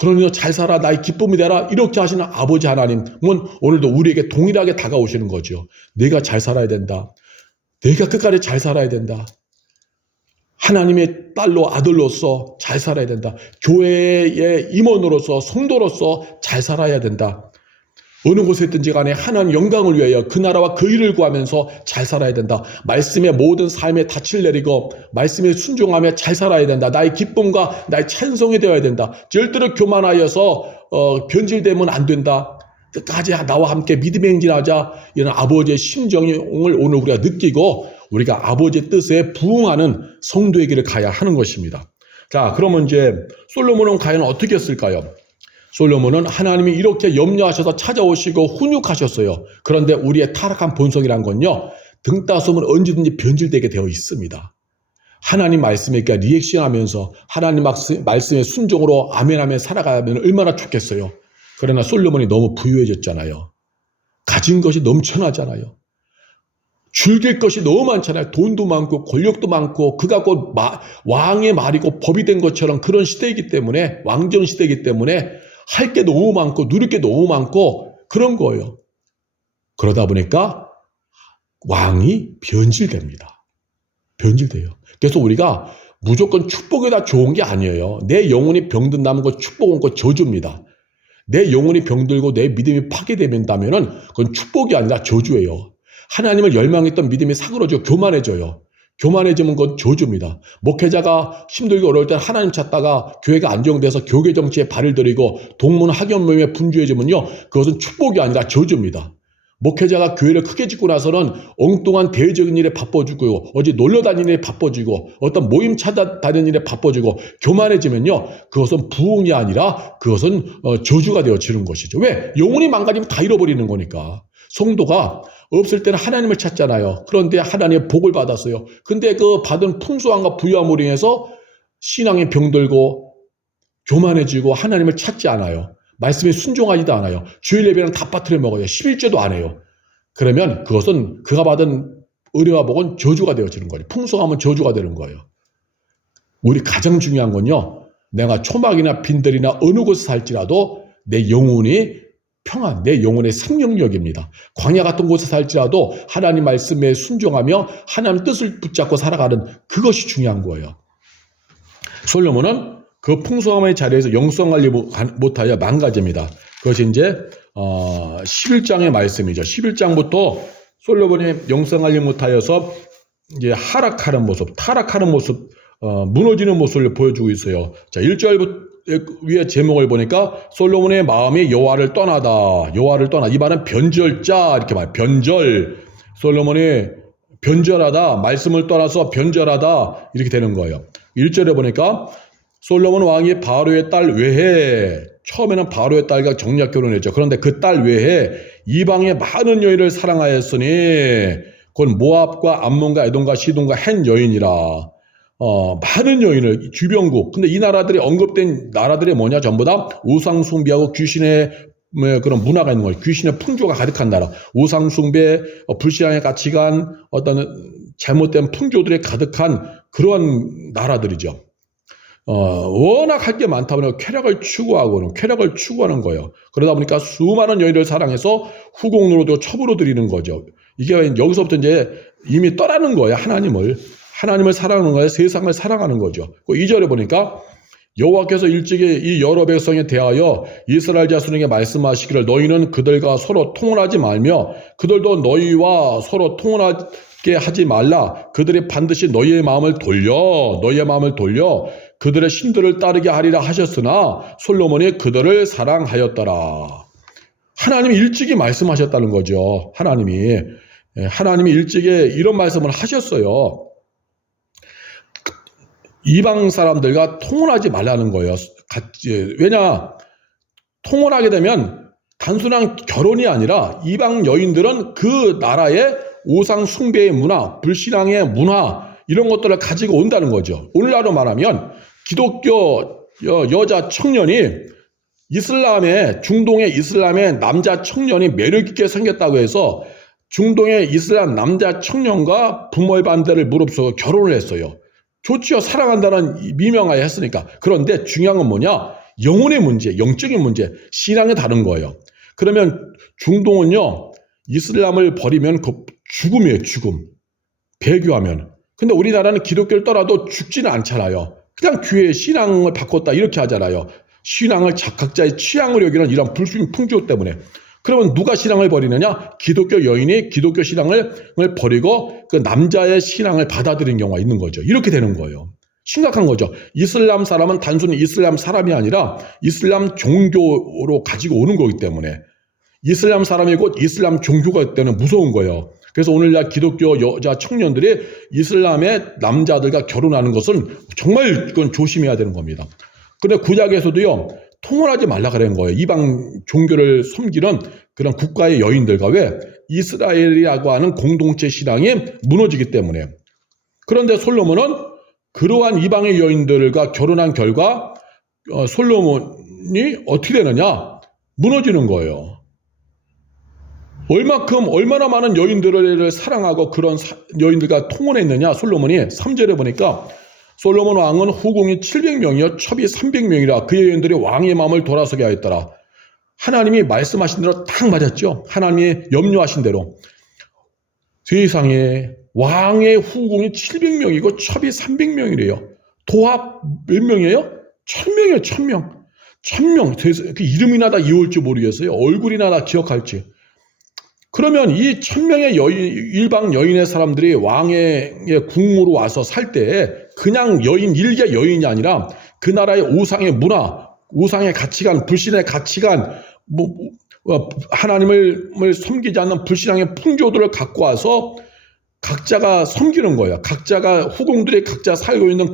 그러니 너 잘 살아, 나의 기쁨이 되라, 이렇게 하시는 아버지 하나님은 오늘도 우리에게 동일하게 다가오시는 거죠. 내가 잘 살아야 된다. 내가 끝까지 잘 살아야 된다. 하나님의 딸로 아들로서 잘 살아야 된다. 교회의 임원으로서 성도로서 잘 살아야 된다. 어느 곳에 있든지 간에 하나님 영광을 위하여 그 나라와 그 일을 구하면서 잘 살아야 된다. 말씀의 모든 삶에 닻을 내리고 말씀에 순종하며 잘 살아야 된다. 나의 기쁨과 나의 찬송이 되어야 된다. 절대로 교만하여서 변질되면 안 된다. 끝까지 나와 함께 믿음의 행진하자. 이런 아버지의 심정을 오늘 우리가 느끼고 우리가 아버지의 뜻에 부응하는 성도의 길을 가야 하는 것입니다. 자, 그러면 이제 솔로몬은 과연 어떻게 했을까요? 솔로몬은 하나님이 이렇게 염려하셔서 찾아오시고 훈육하셨어요. 그런데 우리의 타락한 본성이란 건요, 등 따스면 언제든지 변질되게 되어 있습니다. 하나님 말씀에 리액션하면서 하나님 말씀의 순종으로 아멘하며 살아가면 얼마나 좋겠어요. 그러나 솔로몬이 너무 부유해졌잖아요. 가진 것이 넘쳐나잖아요. 즐길 것이 너무 많잖아요. 돈도 많고 권력도 많고 그가 곧 왕의 말이고 법이 된 것처럼 그런 시대이기 때문에, 왕정 시대이기 때문에 할 게 너무 많고 누릴 게 너무 많고 그런 거예요. 그러다 보니까 왕이 변질됩니다. 변질돼요. 그래서 우리가 무조건 축복이 다 좋은 게 아니에요. 내 영혼이 병든다면 그 축복은 그 저주입니다. 내 영혼이 병들고 내 믿음이 파괴된다면 그건 축복이 아니라 저주예요. 하나님을 열망했던 믿음이 사그러져 교만해져요. 교만해지면 그건 저주입니다. 목회자가 힘들고 어려울 때 하나님 찾다가 교회가 안정돼서 교계 정치에 발을 들이고 동문 학연 모임에 분주해지면요, 그것은 축복이 아니라 저주입니다. 목회자가 교회를 크게 짓고 나서는 엉뚱한 대외적인 일에 바빠지고 어디 놀러 다니는 일에 바빠지고 어떤 모임 찾아다니는 일에 바빠지고 교만해지면요, 그것은 부흥이 아니라 그것은 저주가 되어지는 것이죠. 왜? 영혼이 망가지면 다 잃어버리는 거니까. 성도가 없을 때는 하나님을 찾잖아요. 그런데 하나님의 복을 받았어요. 근데 그 받은 풍성함과 부유함으로 인해서 신앙에 병들고 교만해지고 하나님을 찾지 않아요. 말씀에 순종하지도 않아요. 주일 예배는 다 빠뜨려 먹어요. 11조도 안 해요. 그러면 그것은 그가 받은 은혜와 복은 저주가 되어지는 거예요. 풍성함은 저주가 되는 거예요. 우리 가장 중요한 건요, 내가 초막이나 빈들이나 어느 곳에 살지라도 내 영혼이 평안, 내 영혼의 생명력입니다. 광야 같은 곳에 살지라도 하나님 말씀에 순종하며 하나님 뜻을 붙잡고 살아가는 그것이 중요한 거예요. 솔로몬은 그 풍성함의 자리에서 영성관리 못하여 망가집니다. 그것이 이제 11장의 말씀이죠. 11장부터 솔로몬이 영성관리 못하여서 이제 하락하는 모습, 타락하는 모습, 무너지는 모습을 보여주고 있어요. 자, 1절 위에 제목을 보니까 솔로몬의 마음이 여호와를 떠나다. 여호와를 떠나. 이 말은 변절자 이렇게 말해요. 변절. 솔로몬이 변절하다. 말씀을 떠나서 변절하다. 이렇게 되는 거예요. 1절에 보니까 솔로몬 왕이 바로의 딸 외에, 처음에는 바로의 딸과 정략 결혼했죠. 그런데 그 딸 외에 이방의 많은 여인을 사랑하였으니 곧 모압과 암몬과 에돔과 시돈과 헨 여인이라. 많은 여인을, 주변국. 근데 이 나라들이 언급된 나라들이 뭐냐? 전부 다 우상숭배하고 귀신의 그런 문화가 있는 거예요. 귀신의 풍조가 가득한 나라. 우상숭배, 불신앙의 가치관, 어떤 잘못된 풍조들이 가득한 그러한 나라들이죠. 워낙 할 게 많다 보니까 쾌락을 추구하는 거예요. 그러다 보니까 수많은 여인을 사랑해서 후공으로도 첩으로 드리는 거죠. 이게 여기서부터 이제 이미 떠나는 거예요. 하나님을 사랑하는 거예요. 세상을 사랑하는 거죠. 2절에 보니까 여호와께서 일찍이 이 여러 백성에 대하여 이스라엘 자손에게 말씀하시기를 너희는 그들과 서로 통혼하지 말며 그들도 너희와 서로 통혼하게 하지 말라. 그들이 반드시 너희의 마음을 돌려 그들의 신들을 따르게 하리라 하셨으나 솔로몬이 그들을 사랑하였더라. 하나님이 일찍이 말씀하셨다는 거죠. 하나님이 일찍이 이런 말씀을 하셨어요. 이방 사람들과 통혼하지 말라는 거예요. 왜냐, 통혼하게 되면 단순한 결혼이 아니라 이방 여인들은 그 나라의 우상 숭배의 문화, 불신앙의 문화 이런 것들을 가지고 온다는 거죠. 오늘날로 말하면 기독교 여자 청년이 중동의 이슬람의 남자 청년이 매력있게 생겼다고 해서 중동의 이슬람 남자 청년과 부모의 반대를 무릅쓰고 결혼을 했어요. 좋지요. 사랑한다는 미명하에 했으니까. 그런데 중요한 건 뭐냐? 영혼의 문제, 영적인 문제, 신앙이 다른 거예요. 그러면 중동은요, 이슬람을 버리면 그 죽음이에요, 죽음. 배교하면. 근데 우리나라는 기독교를 떠나도 죽지는 않잖아요. 그냥 교회의 신앙을 바꿨다 이렇게 하잖아요. 신앙을 각자의 취향을 여기는 이런 불신 풍조 때문에. 그러면 누가 신앙을 버리느냐? 기독교 여인이 기독교 신앙을 버리고 그 남자의 신앙을 받아들이는 경우가 있는 거죠. 이렇게 되는 거예요. 심각한 거죠. 이슬람 사람은 단순히 이슬람 사람이 아니라 이슬람 종교로 가지고 오는 거기 때문에 이슬람 사람이 곧 이슬람 종교가 있기 때문에 무서운 거예요. 그래서 오늘날 기독교 여자 청년들이 이슬람의 남자들과 결혼하는 것은 정말 그건 조심해야 되는 겁니다. 그런데 구약에서도요, 통혼하지 말라 그런 거예요. 이방 종교를 섬기는 그런 국가의 여인들과. 왜? 이스라엘이라고 하는 공동체 신앙이 무너지기 때문에. 그런데 솔로몬은 그러한 이방의 여인들과 결혼한 결과 솔로몬이 어떻게 되느냐? 무너지는 거예요. 얼마나 많은 여인들을 사랑하고 그런 여인들과 통혼했느냐? 솔로몬이 3절에 보니까 솔로몬 왕은 후궁이 700명이요 첩이 300명이라 그의 여인들이 왕의 마음을 돌아서게 하였더라. 하나님이 말씀하신 대로 딱 맞았죠. 하나님이 염려하신 대로. 세상에 왕의 후궁이 700명이고 첩이 300명이래요. 도합 몇 명이에요? 1000명이에요. 1000명. 1000명. 그 이름이나 다 이을지 모르겠어요. 얼굴이나 다 기억할지. 그러면 이 1000명의 일방 여인의 사람들이 왕의 궁으로 와서 살 때 그냥 일개 여인이 아니라 그 나라의 우상의 문화, 우상의 가치관, 불신의 가치관, 하나님을 섬기지 않는 불신앙의 풍조들을 갖고 와서 각자가 섬기는 거예요. 후궁들이 각자 살고 있는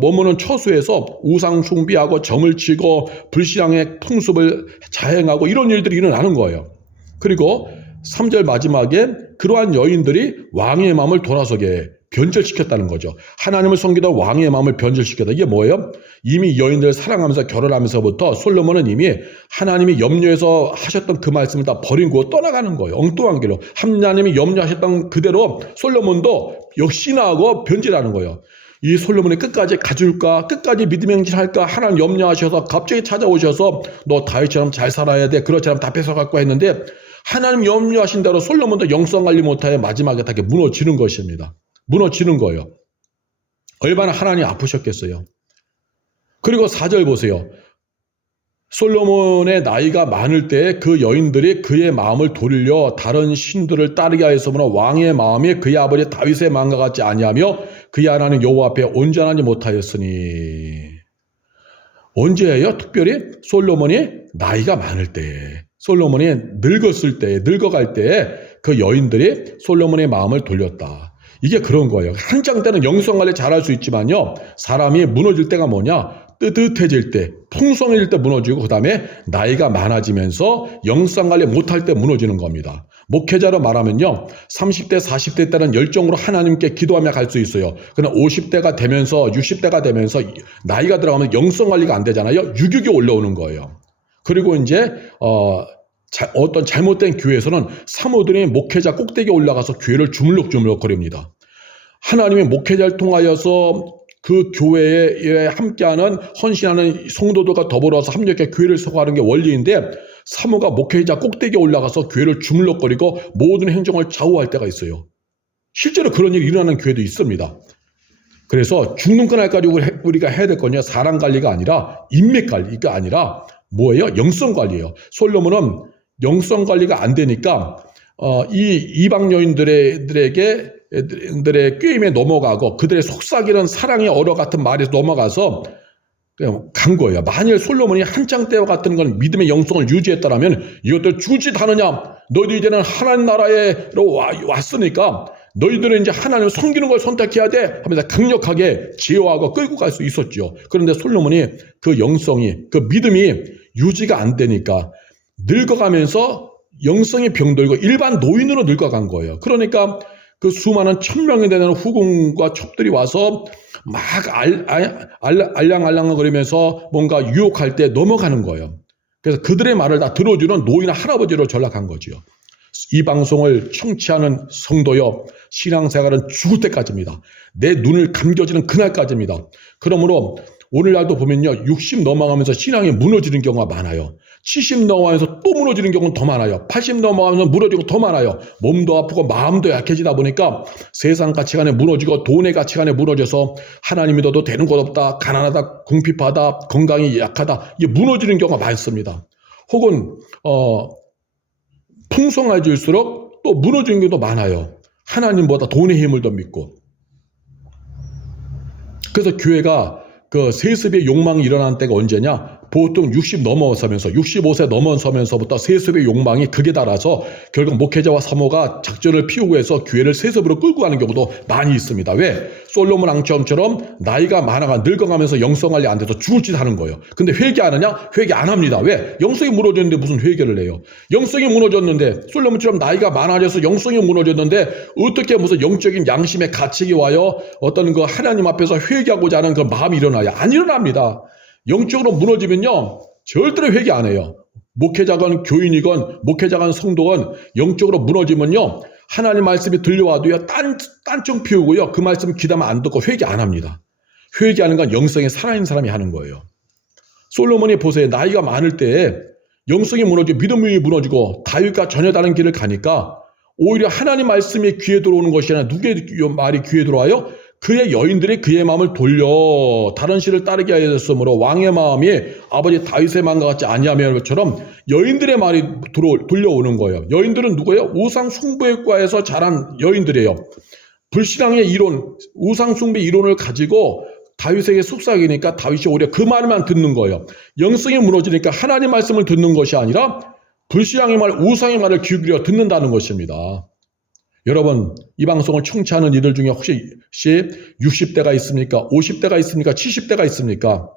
머무는 처소에서 우상 숭배하고 점을 치고 불신앙의 풍습을 자행하고 이런 일들이 일어나는 거예요. 그리고 3절 마지막에 그러한 여인들이 왕의 마음을 돌아서게 변절시켰다는 거죠. 하나님을 섬기던 왕의 마음을 변절시켰다. 이게 뭐예요? 이미 여인들을 사랑하면서 결혼하면서부터 솔로몬은 이미 하나님이 염려해서 하셨던 그 말씀을 다 버리고 떠나가는 거예요. 엉뚱한 길로. 하나님이 염려하셨던 그대로 솔로몬도 역시나하고 변질하는 거예요. 이 솔로몬이 끝까지 가줄까? 끝까지 믿음의 행진할까? 하나님 염려하셔서 갑자기 찾아오셔서 너 다윗처럼 잘 살아야 돼. 그렇지 않으면 다 뺏어갖고 했는데 하나님 염려하신 대로 솔로몬도 영성 관리 못하여 마지막에 다 무너지는 것입니다. 무너지는 거예요. 얼마나 하나님이 아프셨겠어요. 그리고 4절 보세요. 솔로몬의 나이가 많을 때 그 여인들이 그의 마음을 돌려 다른 신들을 따르게 하였으므로 왕의 마음이 그의 아버지 다윗의 마음과 같지 아니하며 그의 하나님 여호와 앞에 온전하지 못하였으니. 언제예요? 특별히 솔로몬이 나이가 많을 때, 솔로몬이 늙어갈 때 그 여인들이 솔로몬의 마음을 돌렸다. 이게 그런 거예요. 한창 때는 영성관리 잘할 수 있지만요, 사람이 무너질 때가 뭐냐? 뜨뜻해질 때, 풍성해질 때 무너지고 그 다음에 나이가 많아지면서 영성관리 못할 때 무너지는 겁니다. 목회자로 말하면요, 30대 40대 때는 열정으로 하나님께 기도하며 갈 수 있어요. 그러나 50대가 되면서 60대가 되면서 나이가 들어가면 영성관리가 안 되잖아요. 유격이 올라오는 거예요. 그리고 이제 어떤 잘못된 교회에서는 사모들이 목회자 꼭대기에 올라가서 교회를 주물럭주물럭 거립니다. 하나님의 목회자를 통하여서 그 교회에 함께하는 헌신하는 성도들과 더불어서 합력해 교회를 세워가는 게 원리인데 사모가 목회자 꼭대기에 올라가서 교회를 주물럭거리고 모든 행정을 좌우할 때가 있어요. 실제로 그런 일이 일어나는 교회도 있습니다. 그래서 죽는 그날까지 우리가 해야 될 거냐? 사람 관리가 아니라 인맥 관리가 아니라 뭐예요? 영성 관리예요. 솔로몬은 영성 관리가 안 되니까 이 이방 여인들의 꾀임에 넘어가고 그들의 속삭이는 사랑의 얼어 같은 말에서 넘어가서 간 거예요. 만일 솔로몬이 한창 때와 같은 건 믿음의 영성을 유지했다면 이것들 죽을짓 하느냐? 너희들 이제는 하나님 나라에로 왔으니까 너희들은 이제 하나님을 섬기는 걸 선택해야 돼 하면서 강력하게 제어하고 끌고 갈 수 있었죠. 그런데 솔로몬이 그 영성이, 그 믿음이 유지가 안 되니까 늙어가면서 영성이 병들고 일반 노인으로 늙어간 거예요. 그러니까 그 수많은 1000명이 되는 후궁과 첩들이 와서 막 알랑알랑 거리면서 뭔가 유혹할 때 넘어가는 거예요. 그래서 그들의 말을 다 들어주는 노인 할아버지로 전락한 거죠. 이 방송을 청취하는 성도여, 신앙생활은 죽을 때까지입니다. 내 눈을 감겨지는 그날까지입니다. 그러므로 오늘날도 보면요, 60 넘어가면서 신앙이 무너지는 경우가 많아요. 70 넘어가면서 또 무너지는 경우는 더 많아요. 80 넘어가면서 무너지고 더 많아요. 몸도 아프고 마음도 약해지다 보니까 세상 가치관에 무너지고 돈의 가치관에 무너져서 하나님 믿어도 되는 것 없다, 가난하다, 궁핍하다, 건강이 약하다, 이게 무너지는 경우가 많습니다. 혹은 풍성해질수록 또 무너지는 경우도 많아요. 하나님보다 돈의 힘을 더 믿고. 그래서 교회가 그 세습의 욕망이 일어나는 때가 언제냐? 보통 60 넘어서면서 65세 넘어서면서부터 세습의 욕망이 극에 달아서 결국 목회자와 사모가 작전을 피우고 해서 교회를 세습으로 끌고 가는 경우도 많이 있습니다. 왜? 솔로몬 왕처럼 나이가 많아가 늙어가면서 영성 관리 안 돼서 죽을 짓 하는 거예요. 근데 회개하느냐? 회개 안 합니다. 왜? 영성이 무너졌는데 무슨 회개를 해요? 영성이 무너졌는데, 솔로몬처럼 나이가 많아져서 영성이 무너졌는데 어떻게 무슨 영적인 양심의 가책이 와요? 어떤 그 하나님 앞에서 회개하고자 하는 그 마음이 일어나요? 안 일어납니다. 영적으로 무너지면요, 절대로 회개 안 해요. 목회자건 교인이건 목회자건 성도건 영적으로 무너지면요, 하나님 말씀이 들려와도요, 딴청 피우고요, 그 말씀 귀담아 안 듣고 회개 안 합니다. 회개하는 건 영성에 살아있는 사람이 하는 거예요. 솔로몬이 보세요. 나이가 많을 때 영성이 무너지고 믿음이 무너지고 다윗과 전혀 다른 길을 가니까 오히려 하나님 말씀이 귀에 들어오는 것이 아니라 누구의 말이 귀에 들어와요? 그의 여인들이 그의 마음을 돌려 다른 신을 따르게 하여 됐으므로 왕의 마음이 아버지 다윗의 마음과 같지 아니하며 것처럼 여인들의 말이 돌려오는 거예요. 여인들은 누구예요? 우상 숭배과에서 자란 여인들이에요. 불신앙의 이론, 우상 숭배 이론을 가지고 다윗에게 속삭이니까 다윗이 오히려 그 말만 듣는 거예요. 영성이 무너지니까 하나님 말씀을 듣는 것이 아니라 불신앙의 말, 우상의 말을 귀 기울여 듣는다는 것입니다. 여러분, 이 방송을 청취하는 이들 중에 혹시 60대가 있습니까? 50대가 있습니까? 70대가 있습니까?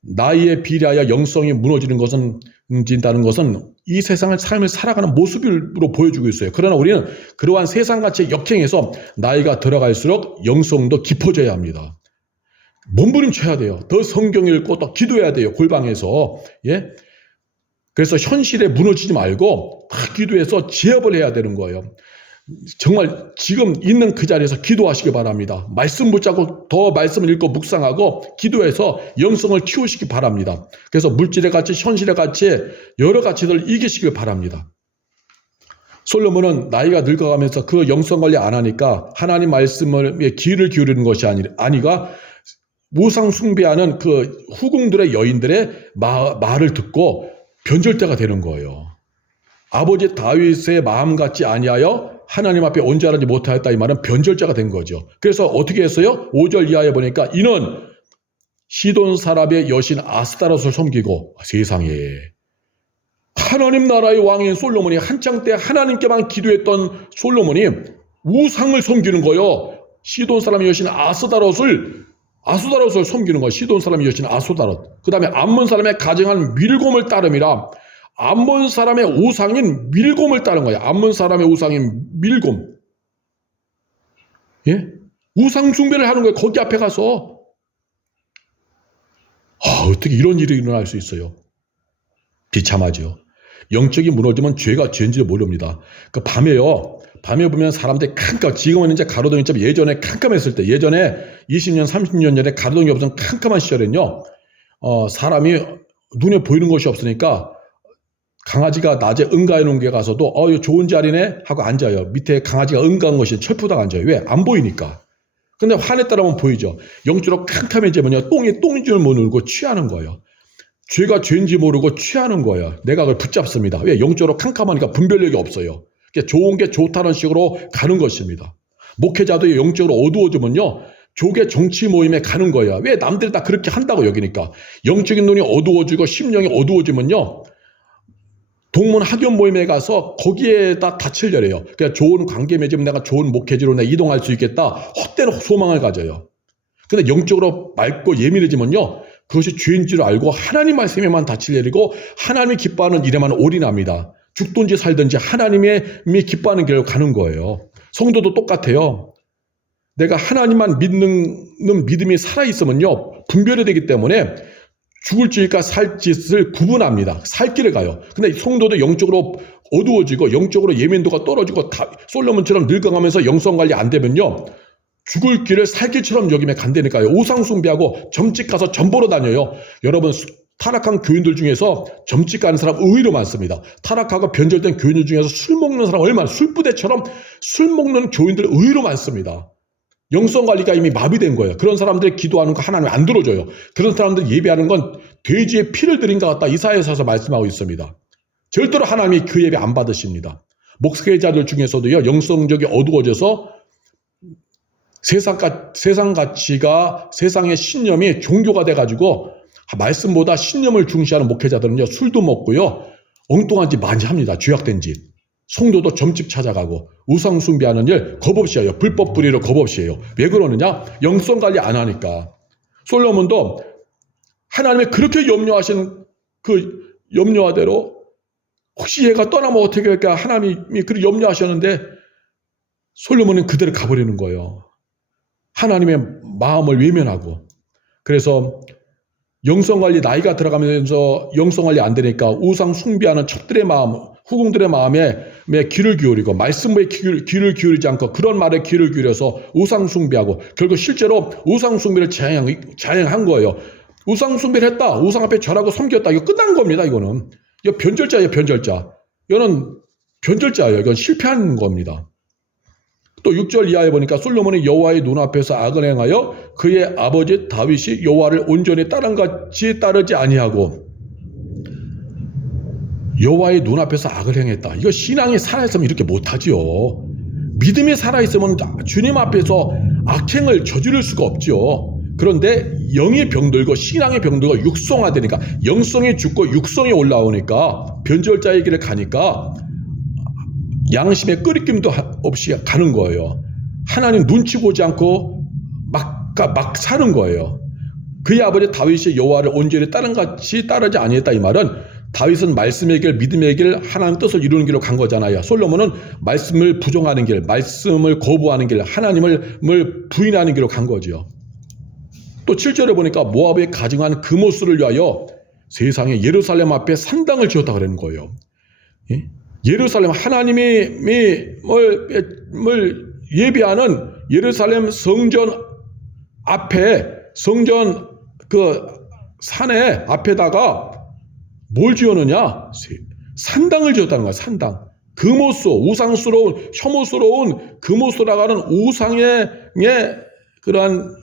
나이에 비례하여 영성이 무너지는 것은, 진다는 것은 이 세상을 삶을 살아가는 모습으로 보여주고 있어요. 그러나 우리는 그러한 세상같이 역행해서 나이가 들어갈수록 영성도 깊어져야 합니다. 몸부림쳐야 돼요. 더 성경 읽고 또 기도해야 돼요. 골방에서. 예? 그래서 현실에 무너지지 말고 다 기도해서 제압을 해야 되는 거예요. 정말 지금 있는 그 자리에서 기도하시기 바랍니다. 말씀 붙잡고 더 말씀을 읽고 묵상하고 기도해서 영성을 키우시기 바랍니다. 그래서 물질의 가치, 현실의 가치, 여러 가치들을 이기시길 바랍니다. 솔로몬은 나이가 늙어가면서 그 영성 관리 안 하니까 하나님 말씀에 귀를 기울이는 것이 아니가 우상 숭배하는 그 후궁들의 여인들의 말을 듣고 변절대가 되는 거예요. 아버지 다윗의 마음 같지 아니하여 하나님 앞에 온전하지 못하였다, 이 말은 변절자가 된 거죠. 그래서 어떻게 했어요? 5절 이하에 보니까 이는 시돈 사람의 여신 아스타롯을 섬기고, 세상에, 하나님 나라의 왕인 솔로몬이 한창 때 하나님께만 기도했던 솔로몬이 우상을 섬기는 거예요. 시돈 사람의 여신 아스타롯을 섬기는 거예요. 시돈 사람의 여신 아스타롯. 그 다음에 암몬 사람의 가증한 밀곰을 따름이라. 암몬 사람의 우상인 밀곰을 따른 거예요. 암몬 사람의 우상인 밀곰. 예? 우상 숭배를 하는 거예요. 거기 앞에 가서. 어떻게 이런 일이 일어날 수 있어요? 비참하죠. 영적이 무너지면 죄가 죄인지 모릅니다. 그 밤에요. 밤에 보면 사람들이 지금은 이제 가로등이 좀 예전에 캄캄했을 때, 예전에 20년, 30년 전에 가로등이 없던 캄캄한 시절엔요, 사람이 눈에 보이는 것이 없으니까 강아지가 낮에 응가해 놓은 게 가서도 이거 좋은 자리네 하고 앉아요. 밑에 강아지가 응가한 것이 철푸다가 앉아요. 왜? 안 보이니까. 근데 화냈다라면 보이죠. 영적으로 캄캄해지면요, 똥인 줄 모르고 취하는 거예요. 죄가 죄인지 모르고 취하는 거예요. 내가 그걸 붙잡습니다. 왜? 영적으로 캄캄하니까 분별력이 없어요. 좋은 게 좋다는 식으로 가는 것입니다. 목회자도 영적으로 어두워지면요, 조계 정치 모임에 가는 거야. 왜? 남들이 다 그렇게 한다고 여기니까. 영적인 눈이 어두워지고 심령이 어두워지면요, 동문 학연 모임에 가서 거기에다 닫히려래요. 그러니까 좋은 관계 맺으면 내가 좋은 목회지로 내가 이동할 수 있겠다. 헛된 소망을 가져요. 근데 영적으로 맑고 예민해지면요, 그것이 죄인 줄 알고 하나님 말씀에만 닻을 내리고 하나님이 기뻐하는 일에만 올인합니다. 죽든지 살든지 하나님이 기뻐하는 길로 가는 거예요. 성도도 똑같아요. 내가 하나님만 믿는 믿음이 살아있으면요, 분별이 되기 때문에 죽을 짓과 살 짓을 구분합니다. 살 길을 가요. 근데 성도도 영적으로 어두워지고 영적으로 예민도가 떨어지고 솔로몬처럼 늙어가면서 영성 관리 안 되면요, 죽을 길을 살 길처럼 여기면 간다니까요. 우상 숭배하고 점집 가서 점 보러 다녀요. 여러분, 타락한 교인들 중에서 점집 가는 사람 의외로 많습니다. 타락하고 변절된 교인들 중에서 술 먹는 사람 얼마나, 술부대처럼 술 먹는 교인들 의외로 많습니다. 영성 관리가 이미 마비된 거예요. 그런 사람들이 기도하는 거 하나님 안 들어줘요. 그런 사람들 예배하는 건 돼지의 피를 드린 것 같다. 이사야서에서 말씀하고 있습니다. 절대로 하나님이 그 예배 안 받으십니다. 목회자들 중에서도요, 영성적이 어두워져서 세상 가치가, 세상의 신념이 종교가 돼가지고 말씀보다 신념을 중시하는 목회자들은요, 술도 먹고요, 엉뚱한 짓 많이 합니다. 죄악된 짓. 성도도 점집 찾아가고 우상 숭배하는 일 겁없이 해요. 불법 불의로 겁없이 해요. 왜 그러느냐? 영성 관리 안 하니까. 솔로몬도 하나님이 그렇게 염려하신 그 염려하대로 혹시 얘가 떠나면 어떻게 할까? 하나님이 그렇게 염려하셨는데 솔로몬은 그대로 가버리는 거예요. 하나님의 마음을 외면하고. 그래서 영성관리 나이가 들어가면서 영성관리 안 되니까 우상 숭배하는 첩들의 마음, 후궁들의 마음에 귀를 기울이고 말씀에 귀를 기울이지 않고 그런 말에 귀를 기울여서 우상 숭배하고 결국 실제로 우상 숭배를 자행한 거예요. 우상 숭배를 했다. 우상 앞에 절하고 섬겼다. 이거 끝난 겁니다. 이거는. 이거 변절자예요. 변절자. 이거는 변절자예요. 이건 실패한 겁니다. 또 6절 이하에 보니까 솔로몬이 여호와의 눈앞에서 악을 행하여 그의 아버지 다윗이 여호와를 온전히 따른같이 따르지 아니하고 여호와의 눈앞에서 악을 행했다. 이거 신앙이 살아있으면 이렇게 못하지요. 믿음이 살아있으면 주님 앞에서 악행을 저지를 수가 없죠. 그런데 영이 병들고 신앙이 병들고 육성화되니까 영성이 죽고 육성이 올라오니까 변절자의 길을 가니까 양심의 끄리낌도 없이 가는 거예요. 하나님 눈치 보지 않고 막 사는 거예요. 그의 아버지 다윗이 여호와를 온전히 따른같이 따르지 아니했다. 이 말은 다윗은 말씀의 길, 믿음의 길, 하나님 뜻을 이루는 길로 간 거잖아요. 솔로몬은 말씀을 부정하는 길, 말씀을 거부하는 길, 하나님을 부인하는 길로 간 거죠. 또 7절에 보니까 모압에 가증한 금오스를 위하여 세상에 예루살렘 앞에 산당을 지었다 그러는 거예요. 예루살렘, 하나님이 예비하는 예루살렘 성전 앞에, 성전 그 산에 앞에다가 뭘 지었느냐? 산당을 지었다는 거야. 산당. 금오수, 우상스러운, 혐오스러운 금오수라고 하는 우상의 그러한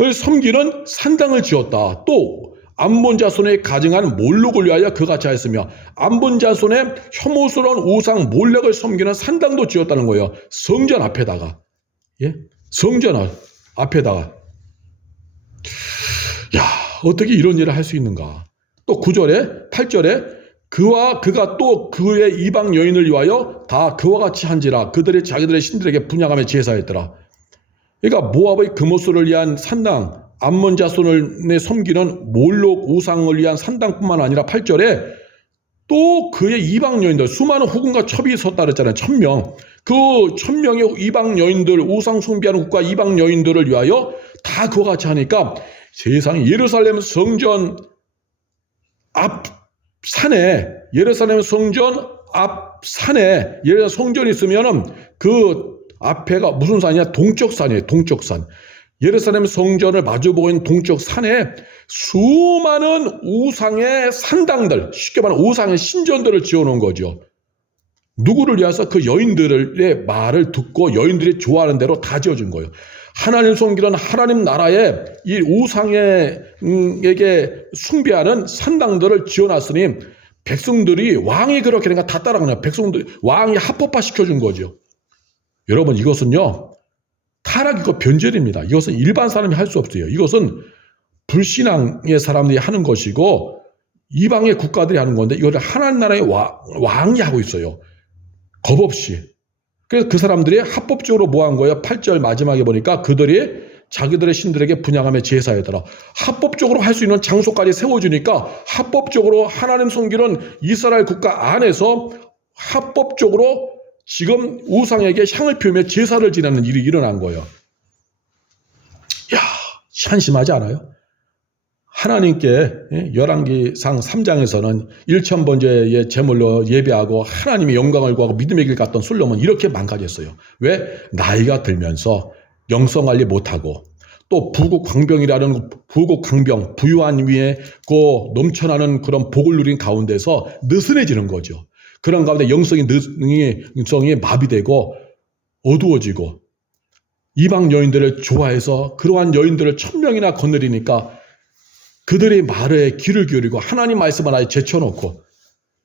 을 섬기는 산당을 지었다. 또 암몬 자손의 가증한 몰록을 위하여 그같이 하였으며 암몬 자손의 혐오스러운 우상 몰렉을 섬기는 산당도 지었다는 거예요. 성전 앞에다가. 예? 성전 앞에다가. 야, 어떻게 이런 일을 할 수 있는가? 또 9절에 8절에 그가 또 그의 이방 여인을 위하여 다 그와 같이 한지라 그들이 자기들의 신들에게 분향하며 제사했더라. 그러니까 모압의 금오스를 위한 산당, 암몬 자손을 섬기는 몰록 우상을 위한 산당뿐만 아니라 8절에 또 그의 이방 여인들, 수많은 후궁과 첩이 섰다 그랬잖아요. 1000명. 그 1000명의 이방 여인들, 우상 숭배하는 국가 이방 여인들을 위하여 다 그와 같이 하니까 세상에 예루살렘 성전 앞 산에, 예루살렘 성전 앞 산에, 예루살렘 성전이 있으면은 그 앞에가 무슨 산이냐? 동쪽 산이에요. 동쪽 산. 예루살렘 성전을 마주보고 있는 동쪽 산에 수많은 우상의 산당들, 쉽게 말하면 우상의 신전들을 지어놓은 거죠. 누구를 위해서? 그 여인들의 말을 듣고 여인들이 좋아하는 대로 다 지어준 거예요. 하나님 섬기는 하나님 나라에 이 우상에게 숭배하는 산당들을 지어놨으니 백성들이 왕이 그렇게 되니까 다 따라가는 거예요. 백성들이 왕이 합법화 시켜준 거죠. 여러분, 이것은요, 타락이고 변절입니다. 이것은 일반 사람이 할 수 없어요. 이것은 불신앙의 사람들이 하는 것이고 이방의 국가들이 하는 건데 이거를 하나님 나라의 왕이 하고 있어요. 겁 없이. 그래서 그 사람들이 합법적으로 뭐 한 거예요? 8절 마지막에 보니까 그들이 자기들의 신들에게 분향하며 제사하더라. 합법적으로 할 수 있는 장소까지 세워주니까 합법적으로 하나님 섬기는 이스라엘 국가 안에서 합법적으로 지금 우상에게 향을 피우며 제사를 지내는 일이 일어난 거예요. 야, 한심하지 않아요? 하나님께 열왕기상 3장에서는 1000번째의 제물로 예배하고 하나님의 영광을 구하고 믿음의 길 갔던 솔로몬 이렇게 망가졌어요. 왜? 나이가 들면서 영성관리 못하고 또 부국강병이라는 부국강병 부유한 위에 그 넘쳐나는 그런 복을 누린 가운데서 느슨해지는 거죠. 그런 가운데 영성이 마비되고 어두워지고 이방 여인들을 좋아해서 그러한 여인들을 1000명이나 거느리니까 그들의 말에 귀를 기울이고 하나님 말씀을 아예 제쳐놓고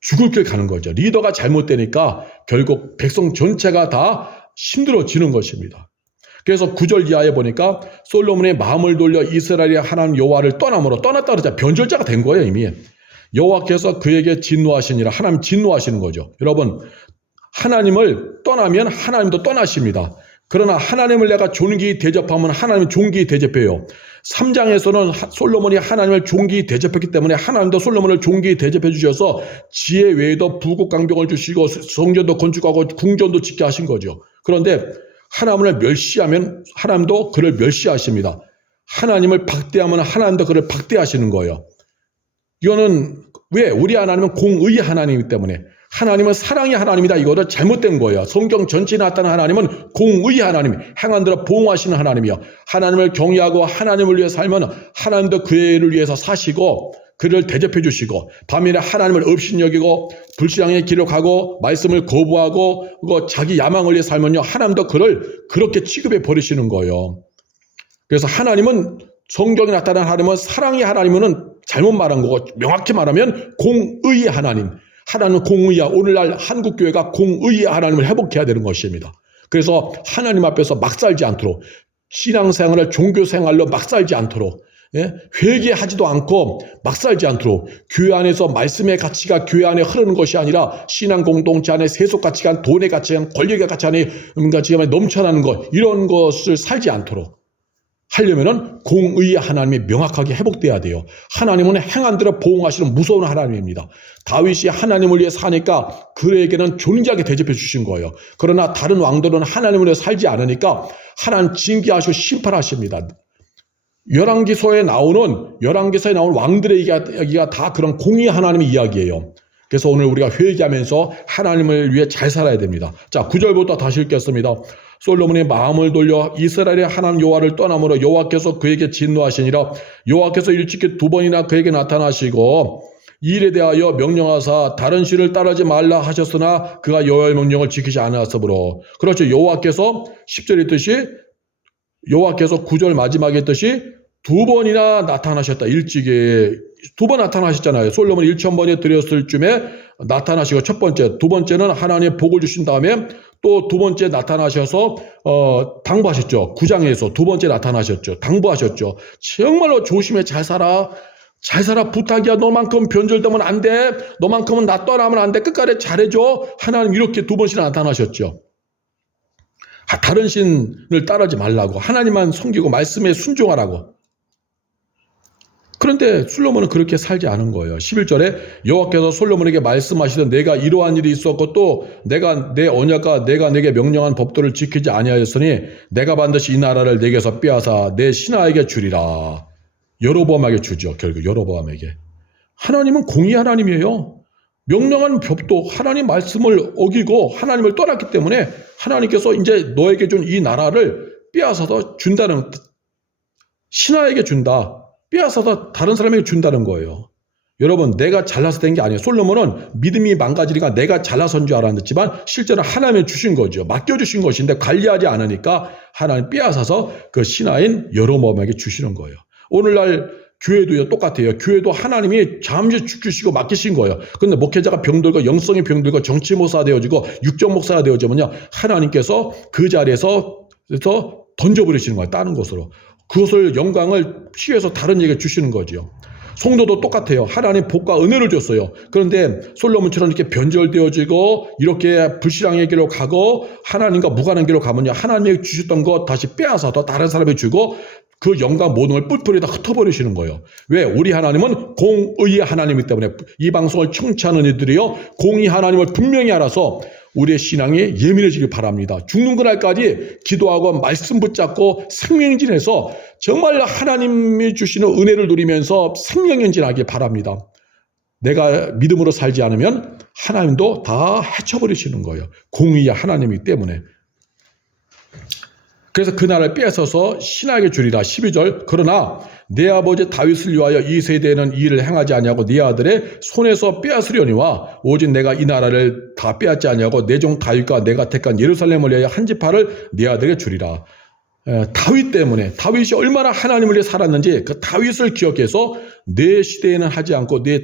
죽을 길 가는 거죠. 리더가 잘못되니까 결국 백성 전체가 다 힘들어지는 것입니다. 그래서 9절 이하에 보니까 솔로몬의 마음을 돌려 이스라엘의 하나님 여호와를 떠남으로 떠났다 그러자 변절자가 된 거예요. 이미 여호와께서 그에게 진노하시니라. 하나님 진노하시는 거죠. 여러분 하나님을 떠나면 하나님도 떠나십니다. 그러나 하나님을 내가 존귀히 대접하면 하나님은 존귀히 대접해요. 3장에서는 솔로몬이 하나님을 존귀히 대접했기 때문에 하나님도 솔로몬을 존귀히 대접해 주셔서 지혜 외에도 부국강병을 주시고 성전도 건축하고 궁전도 짓게 하신 거죠. 그런데 하나님을 멸시하면 하나님도 그를 멸시하십니다. 하나님을 박대하면 하나님도 그를 박대하시는 거예요. 이거는 왜? 우리 하나님은 공의의 하나님이기 때문에 하나님은 사랑의 하나님이다. 이거는 잘못된 거예요. 성경 전체에 나타난 하나님은 공의의 하나님, 행한 대로 보응하시는 하나님이요. 하나님을 경외하고 하나님을 위해 살면 하나님도 그를 위해서 사시고 그를 대접해 주시고 반면에 하나님을 업신여기고 불신앙의 길을 가고 말씀을 거부하고 자기 야망을 위해 살면요. 하나님도 그를 그렇게 취급해 버리시는 거예요. 그래서 하나님은 성경에 나타난 하나님은 사랑의 하나님은 잘못 말한 거고 명확히 말하면 공의의 하나님. 하나님은 공의야. 오늘날 한국교회가 공의의 하나님을 회복해야 되는 것입니다. 그래서 하나님 앞에서 막 살지 않도록 신앙생활을 종교생활로 막 살지 않도록 회개하지도 않고 막 살지 않도록 교회 안에서 말씀의 가치가 교회 안에 흐르는 것이 아니라 신앙 공동체 안에 세속 가치관, 돈의 가치관, 권력의 가치 안에 넘쳐나는 것 이런 것을 살지 않도록 하려면은 공의의 하나님이 명확하게 회복돼야 돼요. 하나님은 행한 대로 보응하시는 무서운 하나님입니다. 다윗이 하나님을 위해 사니까 그에게는 존귀하게 대접해 주신 거예요. 그러나 다른 왕들은 하나님을 위해 살지 않으니까 하나님 징계하시고 심판하십니다. 열왕기서에 나오는 왕들의 이야기가 다 그런 공의의 하나님의 이야기예요. 그래서 오늘 우리가 회개하면서 하나님을 위해 잘 살아야 됩니다. 자, 9절부터 다시 읽겠습니다. 솔로몬의 마음을 돌려 이스라엘의 하나님 여호와를 떠남으로 여호와께서 그에게 진노하시니라. 여호와께서 일찍이 2번이나 그에게 나타나시고 이 일에 대하여 명령하사 다른 신을 따르지 말라 하셨으나 그가 여호와의 명령을 지키지 않았으므로. 그렇죠. 여호와께서 10절에 있듯이 여호와께서 9절 마지막에 있듯이 2번이나 나타나셨다. 일찍이 2번 나타나셨잖아요. 솔로몬이 1000번에 드렸을 쯤에 나타나시고 첫 번째, 두 번째는 하나님의 복을 주신 다음에 또 두 번째 나타나셔서 당부하셨죠. 9장에서 두 번째 나타나셨죠. 당부하셨죠. 정말로 조심해 잘 살아. 잘 살아 부탁이야. 너만큼 변절되면 안 돼. 너만큼은 나 떠나면 안 돼. 끝까지 잘해줘. 하나님 이렇게 두 번씩 나타나셨죠. 다른 신을 따르지 말라고. 하나님만 섬기고 말씀에 순종하라고. 그런데 솔로몬은 그렇게 살지 않은 거예요. 11절에 여호와께서 솔로몬에게 말씀하시던 내가 이러한 일이 있었고 또 내가 내 언약과 내가 내게 명령한 법도를 지키지 아니하였으니 내가 반드시 이 나라를 내게서 빼앗아 내 신하에게 주리라. 여로보암에게 주죠. 결국 여로보암에게. 하나님은 공의 하나님이에요. 명령한 법도 하나님 말씀을 어기고 하나님을 떠났기 때문에 하나님께서 이제 너에게 준 이 나라를 빼앗아서 준다는, 신하에게 준다. 빼앗아서 다른 사람에게 준다는 거예요. 여러분, 내가 잘나서 된 게 아니에요. 솔로몬은 믿음이 망가지니까 내가 잘나서인 줄 알았지만 실제로 하나님이 주신 거죠. 맡겨주신 것인데 관리하지 않으니까 하나님 빼앗아서 그 신하인 여로보암에게 주시는 거예요. 오늘날 교회도요, 똑같아요. 교회도 하나님이 잠시 주시고 맡기신 거예요. 그런데 목회자가 병들고 영성이 병들고 정치 목사가 되어지고 육정 목사가 되어지면요, 하나님께서 그 자리에서 던져버리시는 거예요. 다른 곳으로. 그것을 영광을 취해서 다른 얘기를 주시는 거죠. 성도도 똑같아요. 하나님 복과 은혜를 줬어요. 그런데 솔로몬처럼 이렇게 변절되어지고 이렇게 불신앙의 길로 가고 하나님과 무관한 길로 가면요, 하나님이 주셨던 것 다시 빼앗아서 다른 사람에게 주고 그 영광 모든 걸 뿔뿔이 다 흩어버리시는 거예요. 왜? 우리 하나님은 공의의 하나님이기 때문에 이 방송을 청취하는 이들이요, 공의 하나님을 분명히 알아서 우리의 신앙이 예민해지길 바랍니다. 죽는 그날까지 기도하고 말씀 붙잡고 생명연진해서 정말 하나님이 주시는 은혜를 누리면서 생명연진하길 바랍니다. 내가 믿음으로 살지 않으면 하나님도 다 해쳐버리시는 거예요. 공의의 하나님이기 때문에. 그래서 그 나라를 빼앗아서 신하에게 주리라. 12절. 그러나 내 아버지 다윗을 위하여 이 세대에는 이 일을 행하지 아니하고 네 아들의 손에서 빼앗으려니와 오직 내가 이 나라를 다 빼앗지 아니하고 내 종 다윗과 내가 택한 예루살렘을 위하여 한 지파를 네 아들에게 주리라. 다윗 때문에, 다윗이 얼마나 하나님을 위해 살았는지 그 다윗을 기억해서 내 시대에는 하지 않고 내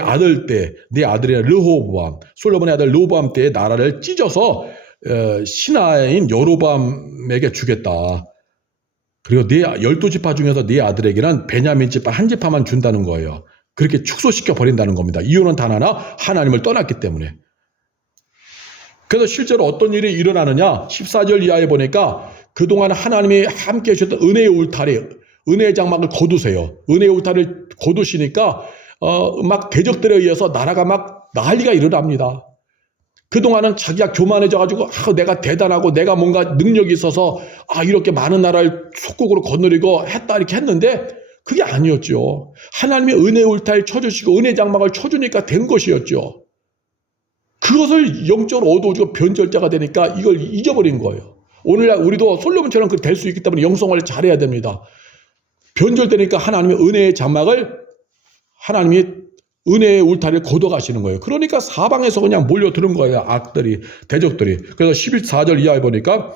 아들 때, 내 아들의 르호보암, 솔로몬의 아들 르호보암 때의 나라를 찢어서 신하인 여로보암에게 주겠다. 그리고 네 12지파 중에서 네 아들에게는 베냐민 지파 한 지파만 준다는 거예요. 그렇게 축소시켜 버린다는 겁니다. 이유는 단 하나, 하나님을 떠났기 때문에. 그래서 실제로 어떤 일이 일어나느냐, 14절 이하에 보니까 그동안 하나님이 함께 해주셨던 은혜의 울타리, 은혜의 장막을 거두세요. 은혜의 울타리를 거두시니까 막 대적들에 의해서 나라가 막 난리가 일어납니다. 그동안은 자기가 교만해져가지고 내가 대단하고 내가 뭔가 능력이 있어서 이렇게 많은 나라를 속국으로 거느리고 했다 이렇게 했는데 그게 아니었죠. 하나님이 은혜의 울타리를 쳐주시고 은혜 장막을 쳐주니까 된 것이었죠. 그것을 영적으로 얻어오고 변절자가 되니까 이걸 잊어버린 거예요. 오늘날 우리도 솔로몬처럼 될 수 있기 때문에 영성을 잘해야 됩니다. 변절되니까 하나님의 은혜의 장막을 하나님이 은혜의 울타리를 걷어가시는 거예요. 그러니까 사방에서 그냥 몰려드는 거예요. 악들이, 대적들이. 그래서 14절 이하에 보니까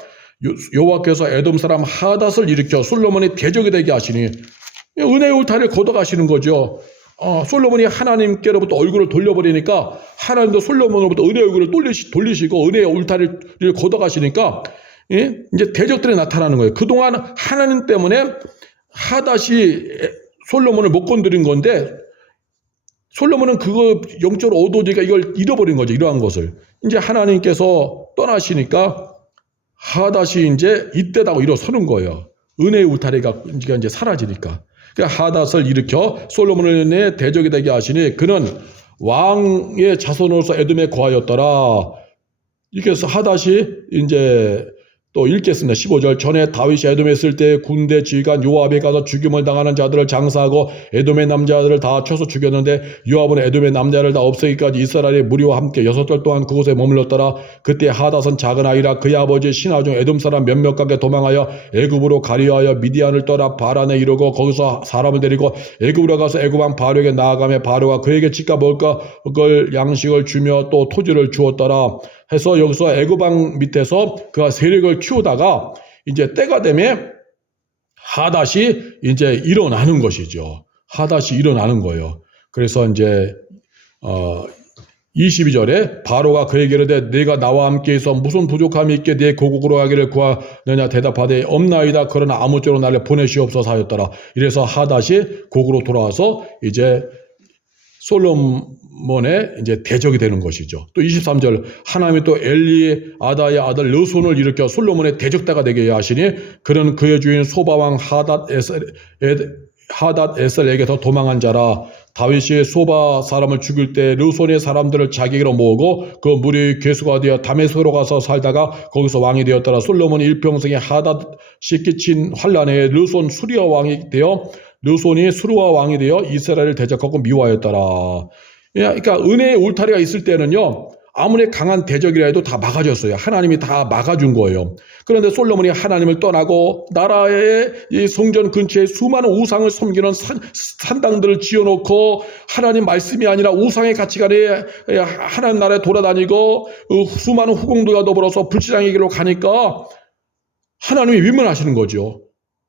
여호와께서 에돔 사람 하닷을 일으켜 솔로몬이 대적이 되게 하시니 은혜의 울타리를 걷어가시는 거죠. 솔로몬이 하나님께로부터 얼굴을 돌려버리니까 하나님도 솔로몬으로부터 은혜의 얼굴을 돌리시고 은혜의 울타리를 걷어가시니까 이제 대적들이 나타나는 거예요. 그동안 하나님 때문에 하닷이 솔로몬을 못 건드린 건데 솔로몬은 그거 영적으로 얻어지니까 이걸 잃어버린 거죠. 이러한 것을. 이제 하나님께서 떠나시니까 하닷이 이제 이때다고 일어서는 거예요. 은혜의 울타리가 이제 사라지니까. 그러니까 하닷을 일으켜 솔로몬의 대적이 되게 하시니 그는 왕의 자손으로서 에돔에 거하였더라. 이렇게 해서 하닷이 이제 또 읽겠습니다. 15절. 전에 다윗이 에돔에 있을 때 군대 지휘관 요압에 가서 죽임을 당하는 자들을 장사하고 에돔의 남자들을 다 쳐서 죽였는데 요압은 에돔의 남자를 다 없애기까지 이스라엘의 무리와 함께 6달 동안 그곳에 머물렀더라. 그때 하닷은 작은 아이라 그의 아버지 신하 중 에돔 사람 몇몇 가게 도망하여 애굽으로 가리하여 미디안을 떠나 바란에 이르고 거기서 사람을 데리고 애굽으로 가서 애굽 왕 바로에게 나아가며 바로가 그에게 집과 먹을 걸 양식을 주며 또 토지를 주었더라. 해서 여기서 애굽 왕 밑에서 그가 세력을 키우다가 이제 때가 되면 하닷이 이제 일어나는 것이죠. 하닷이 일어나는 거예요. 그래서 이제 22절에 바로가 그에게 이르되 네가 나와 함께 있어 무슨 부족함이 있게 네 고국으로 가기를 구하느냐 대답하되 없나이다. 그러나 아무쪼록 나를 보내시옵소서 하였더라. 이래서 하닷이 고국으로 돌아와서 이제 솔로몬의 이제 대적이 되는 것이죠. 또 23절 하나님이 또 엘리아다의 아들 르손을 일으켜 솔로몬의 대적자가 되게 하시니 그는 그의 주인 소바왕 하닷에셀에게서 도망한 자라. 다윗이 소바 사람을 죽일 때 르손의 사람들을 자기에게로 모으고 그 무리 괴수가 되어 다메섹으로 가서 살다가 거기서 왕이 되었더라. 솔로몬이 일평생에 하닷이 끼친 환란에 르손 수리아 왕이 되어 르손이 수르와 왕이 되어 이스라엘을 대적하고 미워하였더라. 그러니까 은혜의 울타리가 있을 때는요, 아무리 강한 대적이라 해도 다 막아줬어요. 하나님이 다 막아준 거예요. 그런데 솔로몬이 하나님을 떠나고 나라의 이 성전 근처에 수많은 우상을 섬기는 산당들을 지어놓고 하나님 말씀이 아니라 우상의 가치관에 하나님 나라에 돌아다니고 수많은 후궁들과 더불어서 불신앙의 길로 가니까 하나님이 위문하시는 거죠.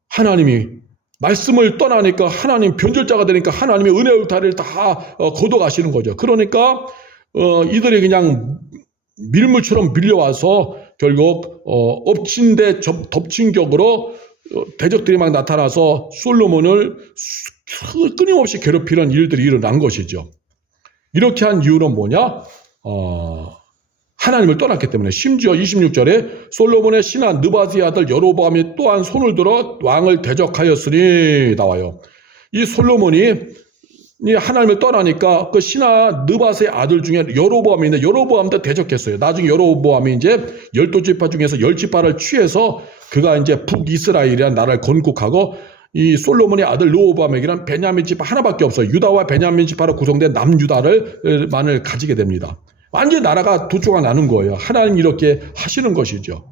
하나님이 말씀을 떠나니까 하나님 변절자가 되니까 하나님의 은혜의 울타리를 다 걷어가시는 거죠. 그러니까 이들이 그냥 밀물처럼 밀려와서 결국 엎친 데 덮친 격으로 대적들이 막 나타나서 솔로몬을 끊임없이 괴롭히는 일들이 일어난 것이죠. 이렇게 한 이유는 뭐냐? 하나님을 떠났기 때문에. 심지어 26절에 솔로몬의 신하 느바스의 아들 여로보암이 또한 손을 들어 왕을 대적하였으니 나와요. 이 솔로몬이 하나님을 떠나니까 그 신하 느바스의 아들 중에 여로보암이 있는데 여로보암도 대적했어요. 나중에 여로보암이 이제 12지파 중에서 10지파를 취해서 그가 이제 북이스라엘이라는 나라를 건국하고 이 솔로몬의 아들 르호보암에게는 베냐민 지파 하나밖에 없어요. 유다와 베냐민 지파로 구성된 남유다를만을 가지게 됩니다. 완전히 나라가 두 조가 나눈 거예요. 하나님 이렇게 하시는 것이죠.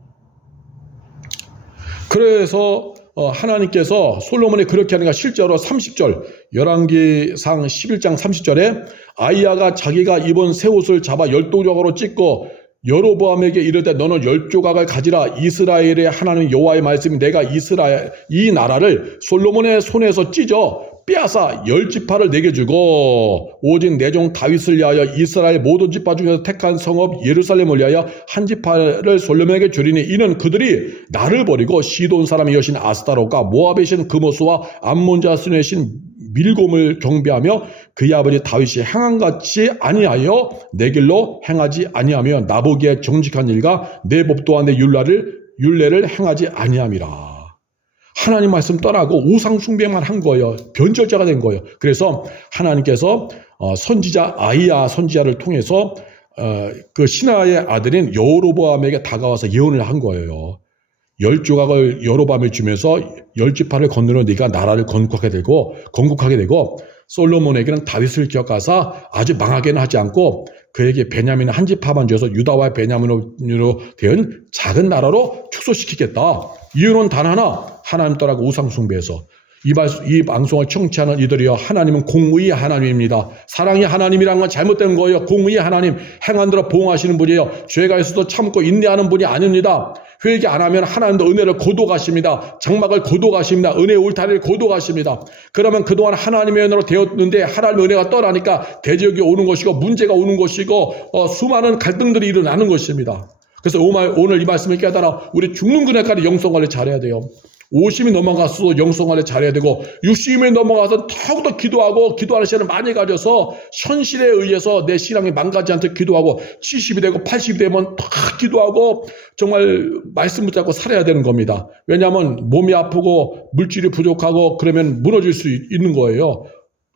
그래서 하나님께서 솔로몬이 그렇게 하니까 실제로 30절 열왕기상 11장 30절에 아이야가 자기가 입은 새 옷을 잡아 12조각으로 찢고 여로보암에게 이르되 너는 10조각을 가지라. 이스라엘의 하나님 여호와의 말씀이 내가 이 나라를 솔로몬의 손에서 찢어 빼앗아 10지파를 내게 주고 오직 내 종 다윗을 위하여 이스라엘 모든 지파 중에서 택한 성읍 예루살렘을 위하여 한 지파를 솔로몬에게 주리니 이는 그들이 나를 버리고 시돈 사람의 여신 아스타롯과 모압의 신 그모스와 암몬 자손의 신 밀곰을 경배하며 그의 아버지 다윗이 행한같이 아니하여 내 길로 행하지 아니하며 나보기에 정직한 일과 내 법 또한 내 율례를 행하지 아니함이라. 하나님 말씀 떠나고 우상 숭배만 한 거예요. 변절자가 된 거예요. 그래서 하나님께서 선지자 아이야 선지자를 통해서 그 신하의 아들인 여로보암에게 다가와서 예언을 한 거예요. 10조각을 여로보암에 주면서 10지파를 건너려 네가 나라를 건국하게 되고 솔로몬에게는 다윗을 기억하사 아주 망하게는 하지 않고 그에게 베냐민의 한 지파만 줘서 유다와 베냐민으로 된 작은 나라로 축소시키겠다. 이유는 단 하나, 하나님 떠나고 우상 숭배해서. 이 방송을 청취하는 이들이여, 하나님은 공의의 하나님입니다. 사랑의 하나님이라는 건 잘못된 거예요. 공의의 하나님, 행한 대로 보응하시는 분이에요. 죄가 있어도 참고 인내하는 분이 아닙니다. 회개 안 하면 하나님도 은혜를 거둬가십니다. 장막을 거둬가십니다. 은혜의 울타리를 거둬가십니다. 그러면 그동안 하나님의 은혜로 되었는데 하나님의 은혜가 떠나니까 대적이 오는 것이고 문제가 오는 것이고 수많은 갈등들이 일어나는 것입니다. 그래서 오늘 이 말씀을 깨달아 우리 죽는 그날까지 영성관리 잘해야 돼요. 50이 넘어갔어도 영성관리 잘해야 되고 60이 넘어가서 더욱더 기도하는 시간을 많이 가져서 현실에 의해서 내 신앙이 망가지지 않도록 기도하고 70이 되고 80이 되면 다 기도하고 정말 말씀 붙잡고 살아야 되는 겁니다. 왜냐하면 몸이 아프고 물질이 부족하고 그러면 무너질 수 있는 거예요.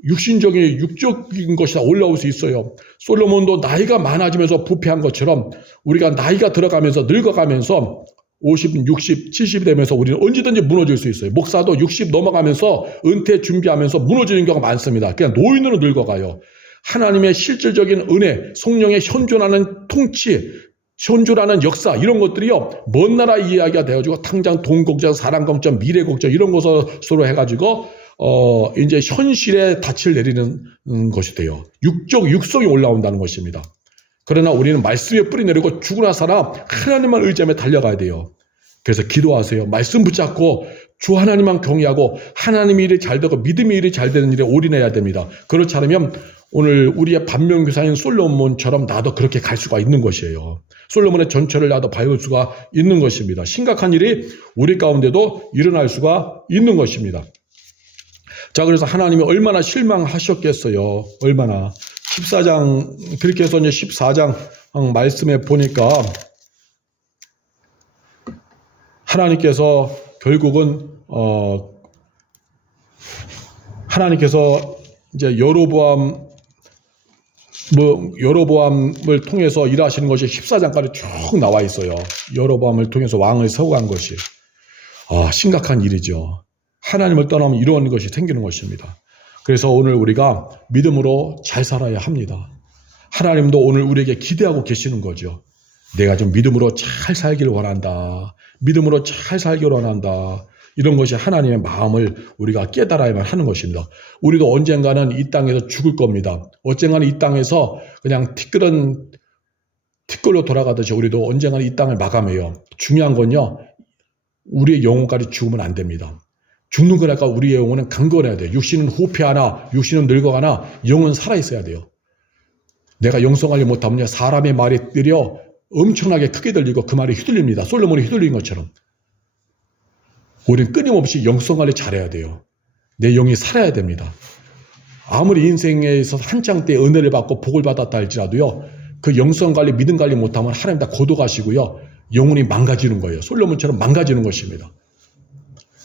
육적인 것이 다 올라올 수 있어요. 솔로몬도 나이가 많아지면서 부패한 것처럼 우리가 나이가 들어가면서 늙어가면서 50, 60, 70이 되면서 우리는 언제든지 무너질 수 있어요. 목사도 60 넘어가면서 은퇴 준비하면서 무너지는 경우가 많습니다. 그냥 노인으로 늙어가요. 하나님의 실질적인 은혜, 성령의 현존하는 통치, 현존하는 역사 이런 것들이요. 먼 나라 이야기가 되어지고 당장 돈 걱정, 사람 걱정, 미래 걱정 이런 것으로 해가지고 이제 현실에 닻을 내리는 것이 돼요. 육성이 올라온다는 것입니다. 그러나 우리는 말씀에 뿌리 내리고 죽으나 살아 하나님만 의지하며 달려가야 돼요. 그래서 기도하세요. 말씀 붙잡고 주 하나님만 경외하고 하나님의 일이 잘 되고 믿음의 일이 잘 되는 일에 올인해야 됩니다. 그렇지 않으면 오늘 우리의 반면교사인 솔로몬처럼 나도 그렇게 갈 수가 있는 것이에요. 솔로몬의 전철을 나도 밟을 수가 있는 것입니다. 심각한 일이 우리 가운데도 일어날 수가 있는 것입니다. 자, 그래서 하나님이 얼마나 실망하셨겠어요. 얼마나. 14장, 그렇게 해서 이제 14장 말씀에 보니까 하나님께서 결국은, 하나님께서 이제 여로보암을 통해서 일하시는 것이 14장까지 쭉 나와 있어요. 여로보암을 통해서 왕을 세워간 것이. 심각한 일이죠. 하나님을 떠나면 이런 것이 생기는 것입니다. 그래서 오늘 우리가 믿음으로 잘 살아야 합니다. 하나님도 오늘 우리에게 기대하고 계시는 거죠. 내가 좀 믿음으로 잘 살기를 원한다. 믿음으로 잘 살기를 원한다. 이런 것이 하나님의 마음을 우리가 깨달아야만 하는 것입니다. 우리도 언젠가는 이 땅에서 죽을 겁니다. 언젠가는 이 땅에서 그냥 티끌로 돌아가듯이 우리도 언젠가는 이 땅을 마감해요. 중요한 건요. 우리의 영혼까지 죽으면 안 됩니다. 죽는 거니까 우리의 영혼은 강건해야 돼요. 육신은 후패하나 육신은 늙어가나 영은 살아있어야 돼요. 내가 영성하지 못하면 사람의 말이 느려 엄청나게 크게 들리고 그 말이 휘둘립니다. 솔로몬이 휘둘린 것처럼. 우리는 끊임없이 영성관리 잘해야 돼요. 내 영이 살아야 됩니다. 아무리 인생에서 한창 때 은혜를 받고 복을 받았다 할지라도요, 그 영성관리, 믿음관리 못하면 하나님 다 고독하시고요, 영혼이 망가지는 거예요. 솔로몬처럼 망가지는 것입니다.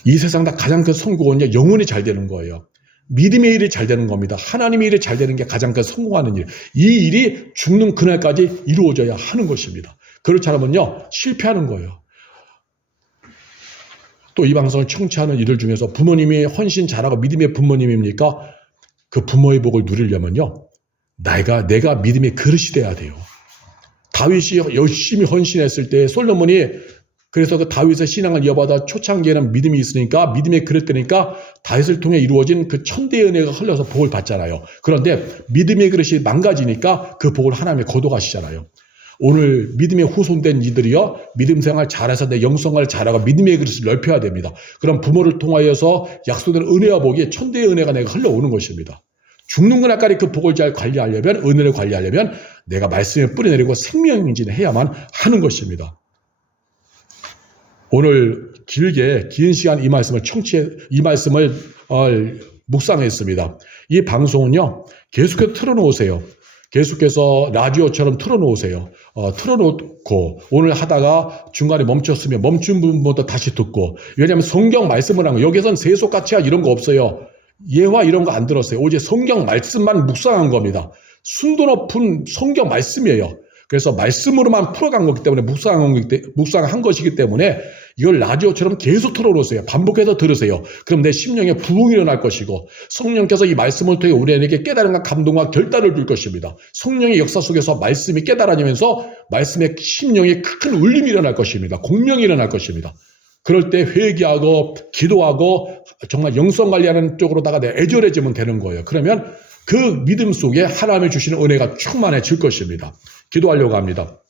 이 세상 다 가장 큰 성공은요, 영혼이 잘 되는 거예요. 믿음의 일이 잘 되는 겁니다. 하나님의 일이 잘 되는 게 가장 큰 성공하는 일. 이 일이 죽는 그날까지 이루어져야 하는 것입니다. 그렇지 않으면요, 실패하는 거예요. 또 이 방송을 청취하는 이들 중에서 부모님이 헌신 잘하고 믿음의 부모님입니까? 그 부모의 복을 누리려면요, 내가 믿음의 그릇이 돼야 돼요. 다윗이 열심히 헌신했을 때 솔로몬이, 그래서 그 다윗의 신앙을 이어받아 초창기에는 믿음이 있으니까 믿음의 그릇 되니까 다윗을 통해 이루어진 그 천대의 은혜가 흘러서 복을 받잖아요. 그런데 믿음의 그릇이 망가지니까 그 복을 하나님이 거둬가시잖아요. 오늘 믿음의 후손된 이들이요, 믿음 생활 잘해서 내 영성을 잘하고 믿음의 그릇을 넓혀야 됩니다. 그럼 부모를 통하여서 약속된 은혜와 복이 천대의 은혜가 내가 흘러오는 것입니다. 죽는 그날까지 그 복을 잘 관리하려면, 은혜를 관리하려면 내가 말씀에 뿌려내리고 생명인지는 해야만 하는 것입니다. 오늘 긴 시간 이 말씀을 묵상했습니다. 이 방송은요, 계속해서 틀어놓으세요. 계속해서 라디오처럼 틀어놓으세요. 틀어놓고 오늘 하다가 중간에 멈췄으면 멈춘 부분부터 다시 듣고, 왜냐하면 성경 말씀을 한 거, 여기선 세속가치와 이런 거 없어요. 예화 이런 거 안 들었어요. 오직 성경 말씀만 묵상한 겁니다. 순도 높은 성경 말씀이에요. 그래서 말씀으로만 풀어간 거기 때문에 묵상한 것이기 때문에 이걸 라디오처럼 계속 틀어놓으세요. 반복해서 들으세요. 그럼 내 심령에 부흥이 일어날 것이고, 성령께서 이 말씀을 통해 우리에게 깨달음과 감동과 결단을 줄 것입니다. 성령의 역사 속에서 말씀이 깨달아지면서 말씀의 심령에 큰 울림이 일어날 것입니다. 공명이 일어날 것입니다. 그럴 때 회개하고 기도하고 정말 영성 관리하는 쪽으로다가 내 애절해지면 되는 거예요. 그러면 그 믿음 속에 하나님이 주시는 은혜가 충만해질 것입니다. 기도하려고 합니다.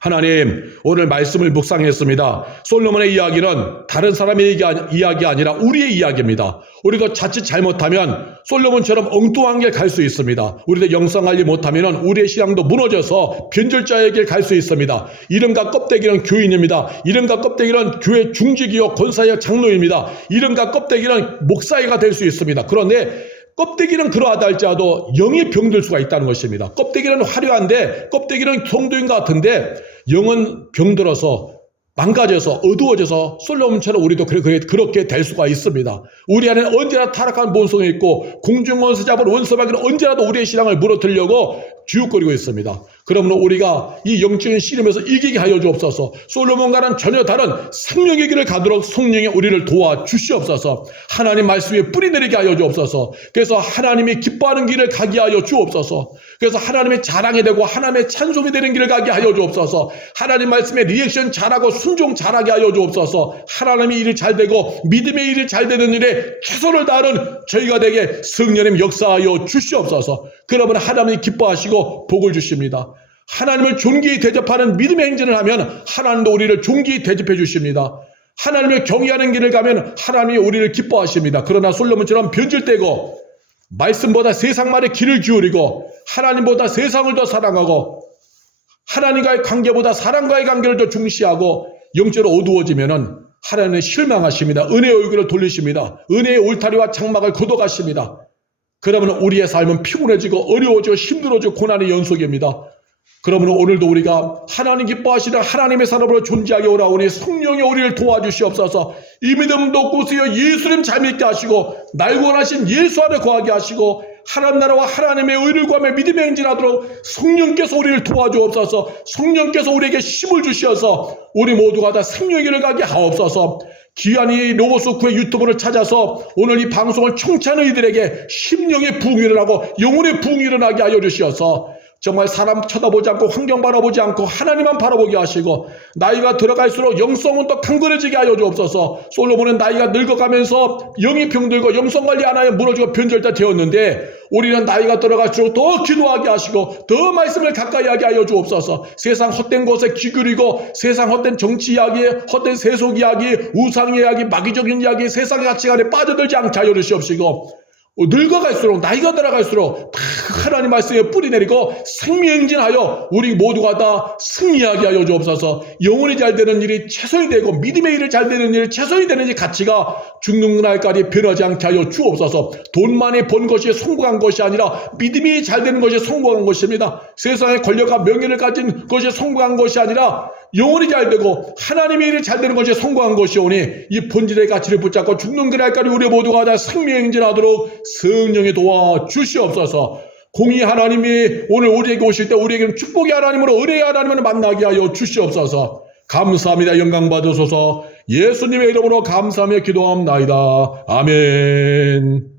하나님, 오늘 말씀을 묵상했습니다. 솔로몬의 이야기는 다른 사람의 이야기 아니라 우리의 이야기입니다. 우리도 자칫 잘못하면 솔로몬처럼 엉뚱한 길 갈 수 있습니다. 우리도 영성관리 못하면 우리의 신앙도 무너져서 변절자의 길 갈 수 있습니다. 이름과 껍데기는 교인입니다. 이름과 껍데기는 교회 중직이요 권사요 장로입니다. 이름과 껍데기는 목사회가 될 수 있습니다. 그런데 껍데기는 그러하다 할지라도 영이 병들 수가 있다는 것입니다. 껍데기는 화려한데, 껍데기는 성도인 것 같은데 영은 병들어서 망가져서 어두워져서 솔로몬처럼 우리도 그렇게 될 수가 있습니다. 우리 안에는 언제나 타락한 본성이 있고 공중원수 잡은 원수마귀는 언제라도 우리의 신앙을 무너뜨리려고 기웃거리고 있습니다. 그러므로 우리가 이 영적인 씨름에서 이기게 하여 주옵소서. 솔로몬과는 전혀 다른 생명의 길을 가도록 성령이 우리를 도와주시옵소서. 하나님 말씀에 뿌리 내리게 하여 주옵소서. 그래서 하나님이 기뻐하는 길을 가게 하여 주옵소서. 그래서 하나님의 자랑이 되고 하나님의 찬송이 되는 길을 가게 하여 주옵소서. 하나님 말씀에 리액션 잘하고 순종 잘하게 하여 주옵소서. 하나님의 일이 잘 되고 믿음의 일이 잘 되는 일에 최선을 다하는 저희가 되게 성령님 역사하여 주시옵소서. 그러면 하나님이 기뻐하시고 복을 주십니다. 하나님을 존귀히 대접하는 믿음의 행진을 하면 하나님도 우리를 존귀히 대접해 주십니다. 하나님을 경외하는 길을 가면 하나님이 우리를 기뻐하십니다. 그러나 솔로몬처럼 변질되고 말씀보다 세상 말에 귀를 기울이고 하나님보다 세상을 더 사랑하고 하나님과의 관계보다 사람과의 관계를 더 중시하고 영적으로 어두워지면은 하나님은 실망하십니다. 은혜의 얼굴을 돌리십니다. 은혜의 울타리와 장막을 걷어가십니다. 그러면 우리의 삶은 피곤해지고 어려워지고 힘들어지고 고난의 연속입니다. 그러면 오늘도 우리가 하나님 기뻐하시는 하나님의 사람으로 존재하게 오라오니 성령이 우리를 도와주시옵소서. 이 믿음 돋구세요. 예수님 잘 믿게 하시고 날 구원하신 예수 안에 거하게 하시고 하나님 나라와 하나님의 의를 구하며 믿음에 행진하도록 성령께서 우리를 도와주옵소서. 성령께서 우리에게 힘을 주시어서 우리 모두가 다 생명의 길을 가게 하옵소서. 귀한 이 로고스쿠의 유튜브를 찾아서 오늘 이 방송을 청취하는 이들에게 심령의 부흥이 일어나고 영혼의 부흥이 일어나게 하여 주시어서 정말 사람 쳐다보지 않고 환경 바라보지 않고 하나님만 바라보게 하시고 나이가 들어갈수록 영성은 더 강건해지게 하여 주옵소서. 솔로몬은 나이가 늙어가면서 영이 병들고 영성관리 안 하여 무너지고 변절자 되었는데 우리는 나이가 들어갈수록 더 기도하게 하시고 더 말씀을 가까이 하게 하여 주옵소서. 세상 헛된 것에 귀 기울이고 세상 헛된 정치 이야기, 헛된 세속 이야기, 우상 이야기, 마귀적인 이야기, 세상의 가치관에 빠져들지 않게 하여 주시옵시고 늙어갈수록 나이가 들어갈수록 다 하나님 말씀에 뿌리 내리고 생명행진하여 우리 모두가 다 승리하게 하여 주옵소서. 영혼이 잘 되는 일이 최선이 되고 믿음의 일을 잘 되는 일이 최선이 되는 이 가치가 죽는 날까지 변하지 않게 하여 주옵소서. 돈 많이 번 것이 성공한 것이 아니라 믿음이 잘 되는 것이 성공한 것입니다. 세상의 권력과 명예를 가진 것이 성공한 것이 아니라 영혼이 잘 되고 하나님의 일이 잘 되는 것이 성공한 것이오니 이 본질의 가치를 붙잡고 죽는 그날까지 우리 모두가 다 생명행진하도록 성령이 도와 주시옵소서. 공의 하나님이 오늘 우리에게 오실 때 우리에게는 축복의 하나님으로 은혜의 하나님을 만나게 하여 주시옵소서. 감사합니다. 영광 받으소서. 예수님의 이름으로 감사하며 기도합나이다. 아멘.